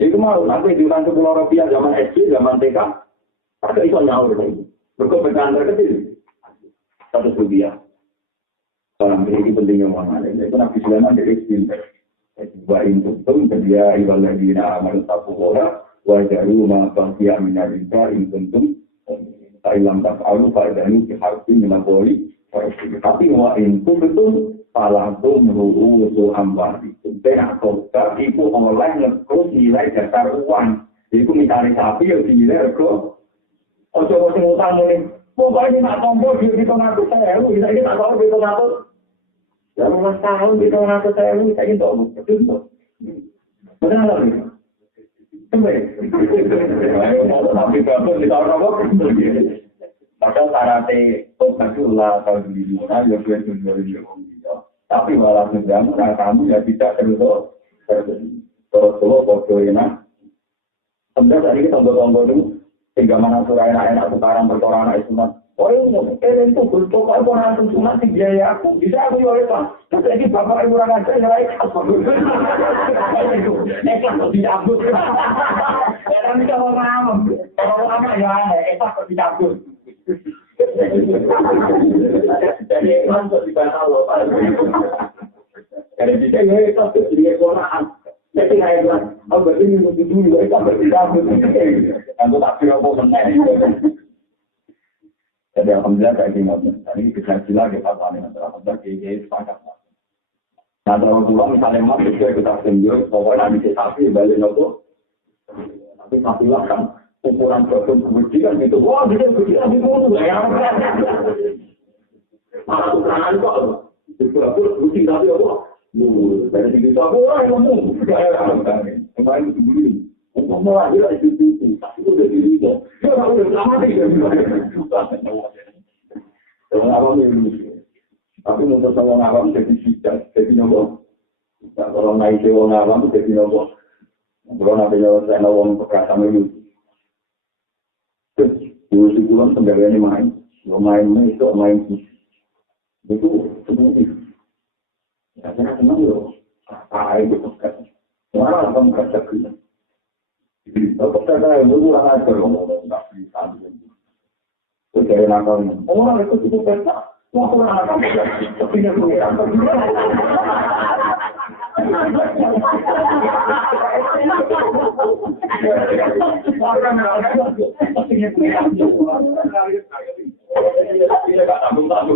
Itu mau nanti diulang Rp10 zaman SD, zaman TK. Ada itu nyawur lagi. Berkepentingan terkecil. Rp100. Salam ini pentingnya orang lain. Itu Nabi Sulaiman dari Sinter. Wa in kuntum dia ibadina amal taqwa wa jaru ma baqiya min al-riba in kuntum ilam taf'alu fa'idanu bi harfin min al-qawli tapi wa in kuntum falakum ru'usu amwalikum dan kota itu oleh ngekrus nilai dasar uang. Itu misalnya sapi yang dinilai kok ojo-ojo ngutang ini pokoknya nak tombol di 700.000 bisa ini tak tahu 700 dalam tahun di 700.000 saya ingin tahu betul. Benar lagi. Kembali. Tapi kalau kita orang apa? Padahal syaratnya Rasulullah kalau di dunia ya tapi malah sudah kamu ya tidak terus foto enak. Sebenarnya tadi kita tombol itu hingga mana surah enak sekarang berkorban anak sunat. Oh ini itu bertukar korban sunat di biaya aku bisa aku jual itu. Terus lagi bapak ibu orang aja nilai apa? Nekat dicabut. Karena kita orang lama ya nekat dicabut. Jadi langsung dibatal loh. Karena kita ya itu jadi korban. Jadi saya bilang, aku ini untuk dulu, itu tidak berbeda. Aku tak kira apa menarik. Jadi alhamdulillah kayak gini. Tadi kita sila kita paling antara kita sepakat. Nah kalau pulang misalnya mas itu kita sendiri, pokoknya bisa sapi balik nopo. Tapi sapi lah kan ukuran produk kemudian gitu. Wah dia begitu itu ya. Malah ukuran kok. Itu aku mesti tapi apa? Dari segi sabar, kamu kemarin dulu, kamu aja itu udah diri itu, ya udah lama sih, orang awam itu, tapi untuk orang awam jadi sidak, jadi nopo, kalau naik ke orang awam jadi nopo, kalau nanti nyawa saya nawang perkataan itu, terus dulu sebelum sebenarnya main itu semuanya. Karena senang loh, itu kan. Orang akan kerja kerja. Kalau kerja yang dulu orang ada orang tak bisa. Kerja nakal. Orang itu cukup kerja. Orang nakal kerja. Tapi dia punya apa? Orang nakal. Tapi dia punya apa? Dia tak tahu.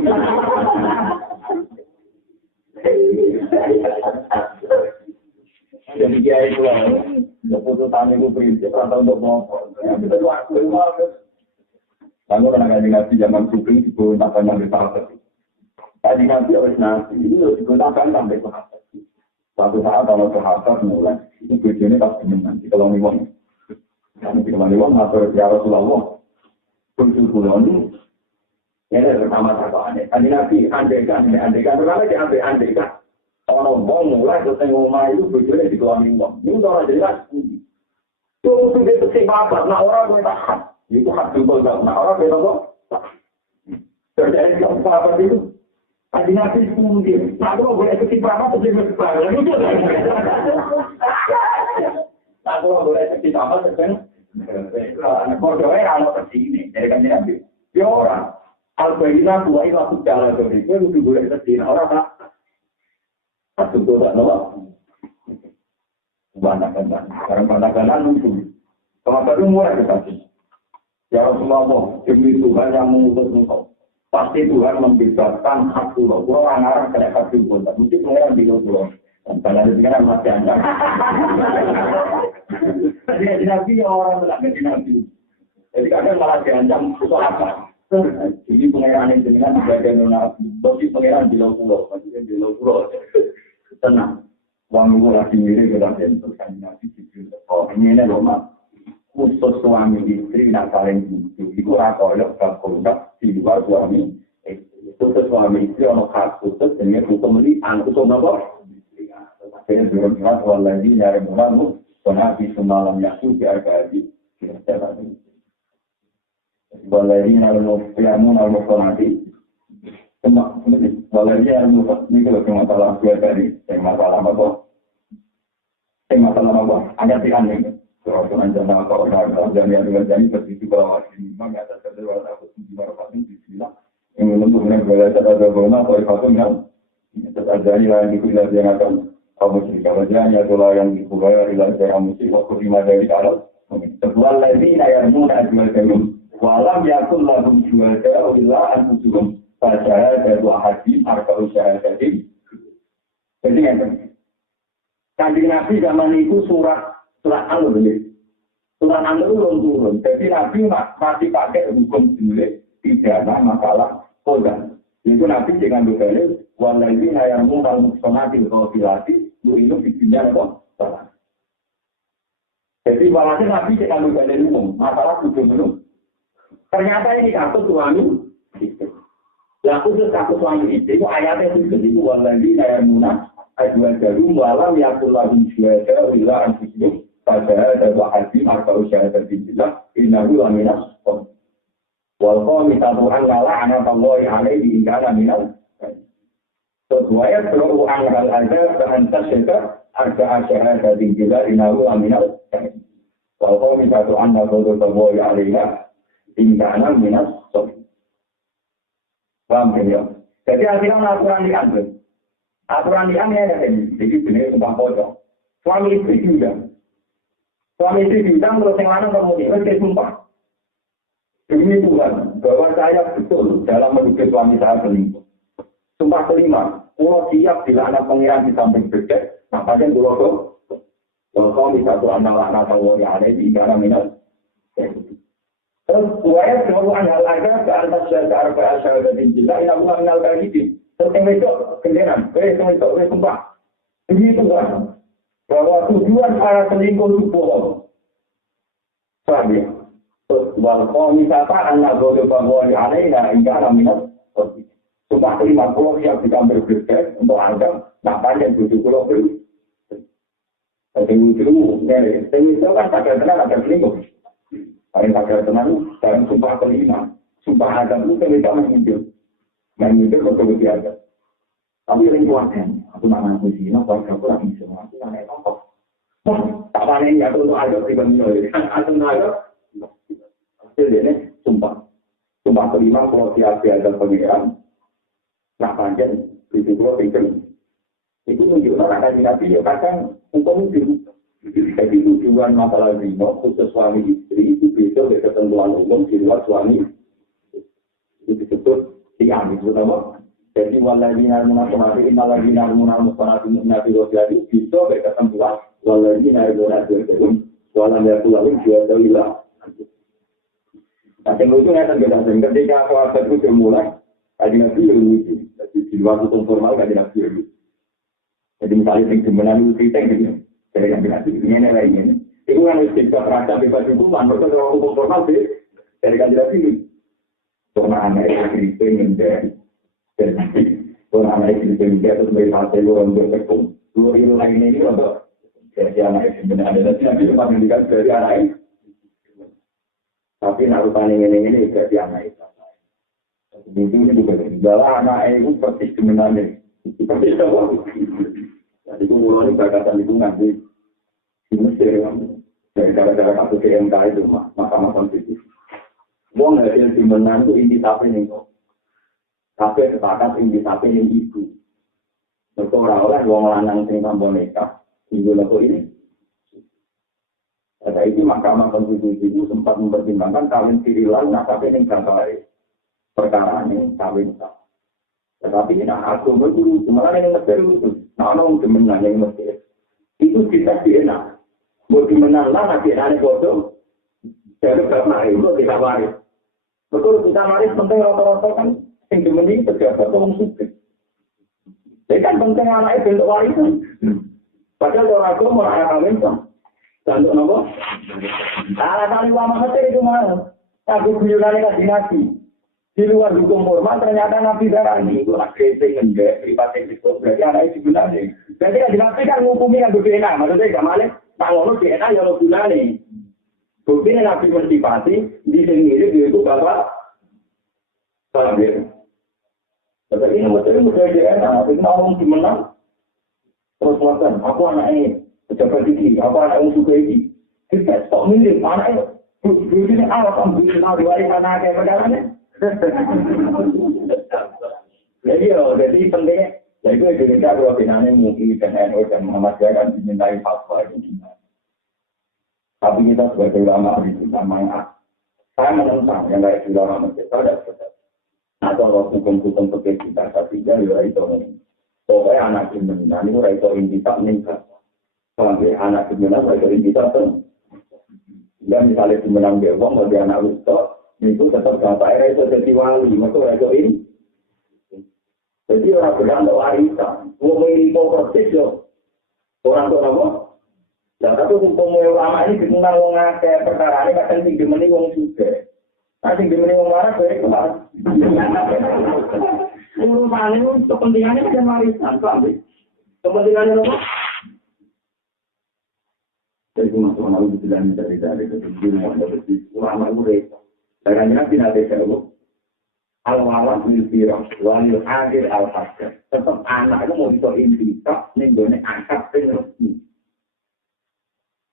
Jadi dia itu keputusan itu prinsip atau untuk ngomong. Kita doa keluar. Kamu kan ada nabi zaman suking digunakan sampai sahabat. Tadi nabi harus nasi itu digunakan sampai sahabat. Suatu saat kalau sahabat mulai itu tujuannya pasti nanti kalau ngomong. Karena kalau ngomong matur ya Rasulullah. Kunci kulon ini pertama sahabatnya. Tadi nabi andekan karena dia andekan. Orang mulai selesai ngomong itu tujuannya di keluar ngomong. Ini orang jelas. Itu dia tersebar. Nah orang bertahan. Itu hak juga. Nah orang bertahan. Terjadi sahabat itu. Tadi nabi kemudian. Nah kalau boleh tersebar apa terjadi bersebar. Nah kalau boleh tersebar apa terjadi. Kordonya kalau tersini. Jadi kan nabi. Ya orang. Al-Bayyinah buat itu aku jalan dari itu boleh terjadi. Orang tak. Satu tu tak nampak. Bantakan. Sekarang bantakan lucu. Kalau baru mulai dikasih. Ya Rasulullah, demi Tuhan yang mengutus engkau. Pasti Tuhan membebaskan hak pulau. Orang-orang kena hak pulau. Mesti pengeran di pulau. Dan pada sekarang masih ada. Jadi Nabi orang tidak menjadi Nabi. Jadi kadang malah diancam itu apa? Jadi pengeran itu dengan sebagai Nabi. Bagi pengeran di pulau. Maksudnya di pulau. Tenang, uang itu lagi mirip ke dalam terkait nabi itu. Oh ini loh mas, khusus suami istri nak saling butuh. Itu rakyat berkontak di luar suami. Khusus suami istri orang khas khusus dengan hukum lian hukum apa? Dengan berkat waladi nyari mulamu, nabi semalam yaku diarga di. Waladi nyari mulamu nabi nanti. Walau dia mufat ni kalau masalah dua tadi, masalah apa? Ada pilihan ni. Kalau tuan jangan kalau jangan jadi begitu kalau ini memang ada terdapat aku sendiri pasti bismillah. Yang menentukan belajar ada guna atau ikut yang terjadi yang dikuliah yang akan kamu cerita wajah yang dikuliah ilah yang musik waktu lima dari kalau sebuah lagi yang mudah jual kelum. Walam yakul lagu jual kelum ilah anfusukum. Saya dari dua haji, arkaus saya jadi. Jadi yang Kanjeng Nabi zaman itu surat An ini. Surat An itu turun. Jadi Nabi masih pakai hukum jilid pidana masalah kodan. Itu Nabi dengan begini, walau ini yang mungkin sonati kalau dilati, itu pindah atau salah. Jadi walhasil Nabi tidak mengandalkan umum, masalah kudu belum. Ternyata ini kasus suami istri. Lah khusus kasus suami istri itu ayatnya itu wallahi ayamuna ajuan jarum walam yakul lahum syuhada illa anfusihim pada ada wahadi arba'u syahadat billah innahu laminas wal qamitatu an la ana tallahi alaihi in kana minal sesuai beruang hal ada bahan tasyaka arba'a syahadat billah innahu laminal wal qamitatu an la tallahi alaihi in kana minas paham ya? Jadi akhirnya aturan diambil. Aturan diambil ada ini. Jadi benar sumpah pocong. Suami istri diundang. Suami istri diundang terus yang lanang kemudian dia sumpah. Demi Tuhan bahwa saya betul dalam menuduh suami saya selingkuh. Sumpah kelima. Kalau siap bila anak pengiran di samping bedek, makanya pulau itu. Kalau satu anak-anak tahu yang ada di negara minat. Terus buaya semuanya hal ada ke atas dasar asal dari jelas yang aku mengenal kali ini. Terus yang itu kendaraan, yang itu sumpah. Ini Tuhan bahwa tujuan para selingkuh itu bohong. Sabi. Terus kalau misalnya anak bodoh bahwa yang ada hingga minat. Sumpah kelima pulau yang kita berbeda untuk ada, nak panjang 7 pulau beri. Tapi itu kan pada benar ada selingkuh. Paling pada teman dalam sumpah kelima, sumpah agama itu kita menghidupkan betul biasa. Tapi lingkungan aku nak ngaku sih, nak warga kurang semua, aku nak apa? Tak panen ya untuk agama pribadi, atau agama. Jadi sumpah kelima kalau siapa ada pengiran, nak panjang itu dua tinggal. Itu menunjukkan akan nabi ya kadang hukum itu. Jadi tujuan masalah zina khusus suami istri itu beda dari ketentuan umum di luar suami itu disebut tiang itu nama. Jadi waladina munafik inaladina munafik nabi rosyadi bisa dari ketentuan waladina munafik walam yakulalim juga hilang. Nah yang lucu akan beda ketika sahabat itu bermulai kaji nabi lucu. Jadi di luar hukum formal kaji nabi lucu. Jadi misalnya yang sebenarnya kita gitu. Dari yang bilang ini lainnya, itu kan istiqomah terhadap bebas hukuman, berarti kalau hukum formal sih dari kandidat ini. Karena anak itu menjadi, karena anak itu menjadi terus dari hasil orang bertekun. Luar itu lainnya ini untuk jadi anak itu sebenarnya ada nanti dapat mendidikan dari anak itu. Tapi narutan ini jadi anak itu. Ini bukan adalah anak itu seperti sebenarnya, seperti itu. Jadi kumulon ini berkaitan itu nanti di Mesir dari cara-cara kasus KMK itu Mahkamah Konstitusi. Wong yang dimenang itu inti tapi nih kok. Tapi sepakat inti tapi nih ibu. Mereka orang-orang wong lanang sing tambah nikah ibu laku ini. Ada itu Mahkamah Konstitusi itu sempat mempertimbangkan kawin sirilan nah tapi nih jangkai perkara ini kawin sah. Tetapi nak aku itu malah yang Mesir itu. Nah, orang kemenang yang Mesir itu kita enak. Mau kemenang lah, nanti ada bodoh. Jadi karena itu kita waris. Betul kita waris penting rata-rata kan yang kemenang pejabat atau musik. Jadi kan penting anak itu untuk warisan. Padahal orang aku mau anak kawin kan. Dan untuk apa? Anak kali lama Mesir itu mana? Aku buyurannya kan dinasti. Di luar hukum formal ternyata Nabi Darani itu nak kreatif enggak privatik itu berarti anak itu gunanya. Berarti kan Nabi kan menghukumi yang berbeda, maksudnya gak malah tak ngono DNA yang lo gunanya. Bukti Nabi bersifati di sini itu bapak salam ya. Tetapi ini mudah DNA, tapi orang dimenang terus makan. Aku anak ini pejabat tinggi, aku anak yang suka ini. Kita stok milih anak itu. Ini alat ambil dari anak kayak bagaimana? Jadi pentingnya, jadi Indonesia kalau finalnya mungkin dan NU dan Muhammadiyah kan dimintai fatwa itu gimana. Tapi kita sebagai ulama itu sama saya menentang yang lain ulama kita ada seperti atau hukum-hukum seperti kita tapi dia itu ini. Pokoknya anak Jumena ini itu intisak meningkat. Sampai anak Jumena itu intisak tuh. Dan misalnya Jumena bewong bagi anak Ustaz. Itu tetap bapak era itu jadi wali, maka itu ini. Jadi orang berada warisan, mau milih persis yo. Orang tua apa? Lah tapi hukum ulama ini dikenal wong akeh perkara ini kadang sing demeni wong sugih. Nah sing demeni wong waras bae kelas. Urusane itu kepentingannya kan warisan, paham? Kepentingannya apa? Jadi masuk lalu dibilang dari kepentingan ada bersih ulama itu repot. Karena tidak ada jauh. Al-Wawan Milfiroh, Walil Akhir Al-Hajar. Tetap anak itu mau bisa intikaf, ini boleh angkat resmi.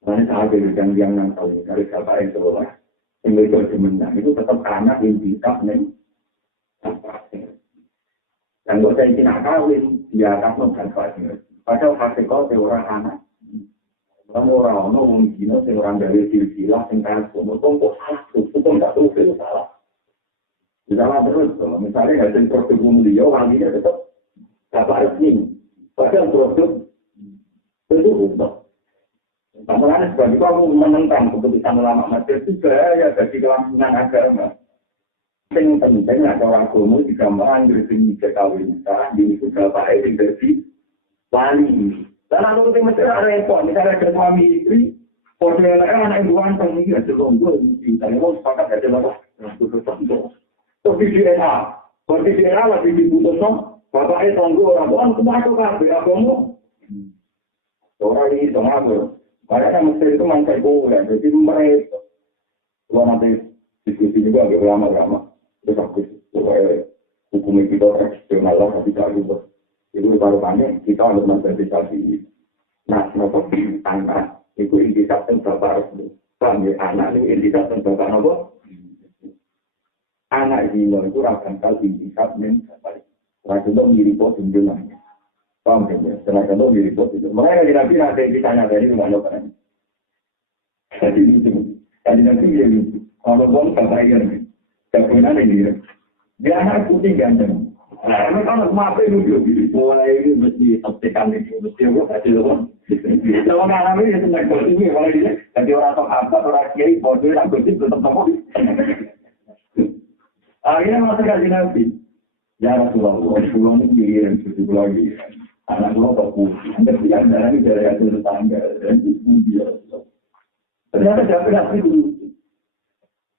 Karena saat itu yang tahu dari siapa yang seolah yang berikut menang itu tetap anak intikaf nih. Dan kalau saya tidak kawin, dia akan menggantikan. Padahal hakikatnya orang anak. Kamu orang Cina, orang dari silsilah, tingkat semua, kok salah, hukum tak tahu itu salah. Salah terus, kalau misalnya hasil produk mulia, wanginya tetap dapat resmi. Padahal produk itu untuk. Makanya sebab itu aku menentang keputusan ulama Madrid itu bahaya bagi kelangsungan agama. Yang penting ada orang agama digambarkan dari sini kawin nikah, di itu berapa ini dari wali. Dan lalu kita mesti repot, misalnya ada suami istri, kalau anak yang ganteng ini ada lombok, misalnya mau sepakat ada lombok, terus di DNA, kalau di DNA lagi dibutuh bapaknya tunggu orang tua, kemana kabe agama? Orang ini tengah makanya mesti itu mantai boleh, jadi mereka kalau nanti diskusi juga agak lama-lama, itu bagus. Hukum kita eksternal lah, tapi tak lupa. Itu baru-barunya kita harus mensertifikasi. Nah, kenapa anak itu indikator bapak harus panggil anak itu indikator bapak apa? Anak zina itu akan kali indikator bapak. Rasulullah mirip junjungannya. Paham ya? Setelah itu mirip junjungan. Makanya nanti ditanya dari rumah dokter. Jadi itu, tadi nanti dia kalau bom bapak ini, kebenaran ini dia anak putih ganteng. Nah, kalau semua itu mulai ini mesti tekan ini, mesti apa hasil apa? Kalau nggak ini senang banget ini, kalau ini jadi orang tok apa, orang kiai, bodoh, orang gosip tetap sama. Akhirnya masuk ke nabi. Ya Rasulullah, Rasulullah ini kirim seperti lagi. Anak pulau tak putih, tapi yang dari hasil tetangga dan itu dia. Ternyata siapa itu?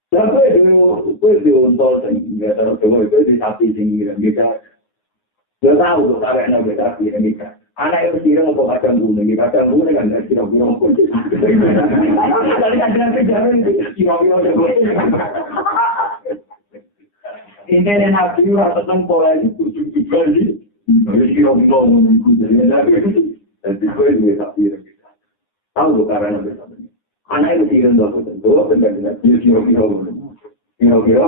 Siapa itu untuk nggak tahu semua itu di sapi tinggi dan kita nggak tahu tuh caranya nggak sapi dan kita anak itu kira mau kacang bunga kan nggak kira-kira mau kunci. Tadi kan jalan kira-kira jago. Ini nabi rasa tempol itu juga sih. Kira-kira mau kunci. Jadi itu sapi dan kita tahu tuh caranya nggak sapi. Anak itu kira nggak kunci. Dua benar-benar kira-kira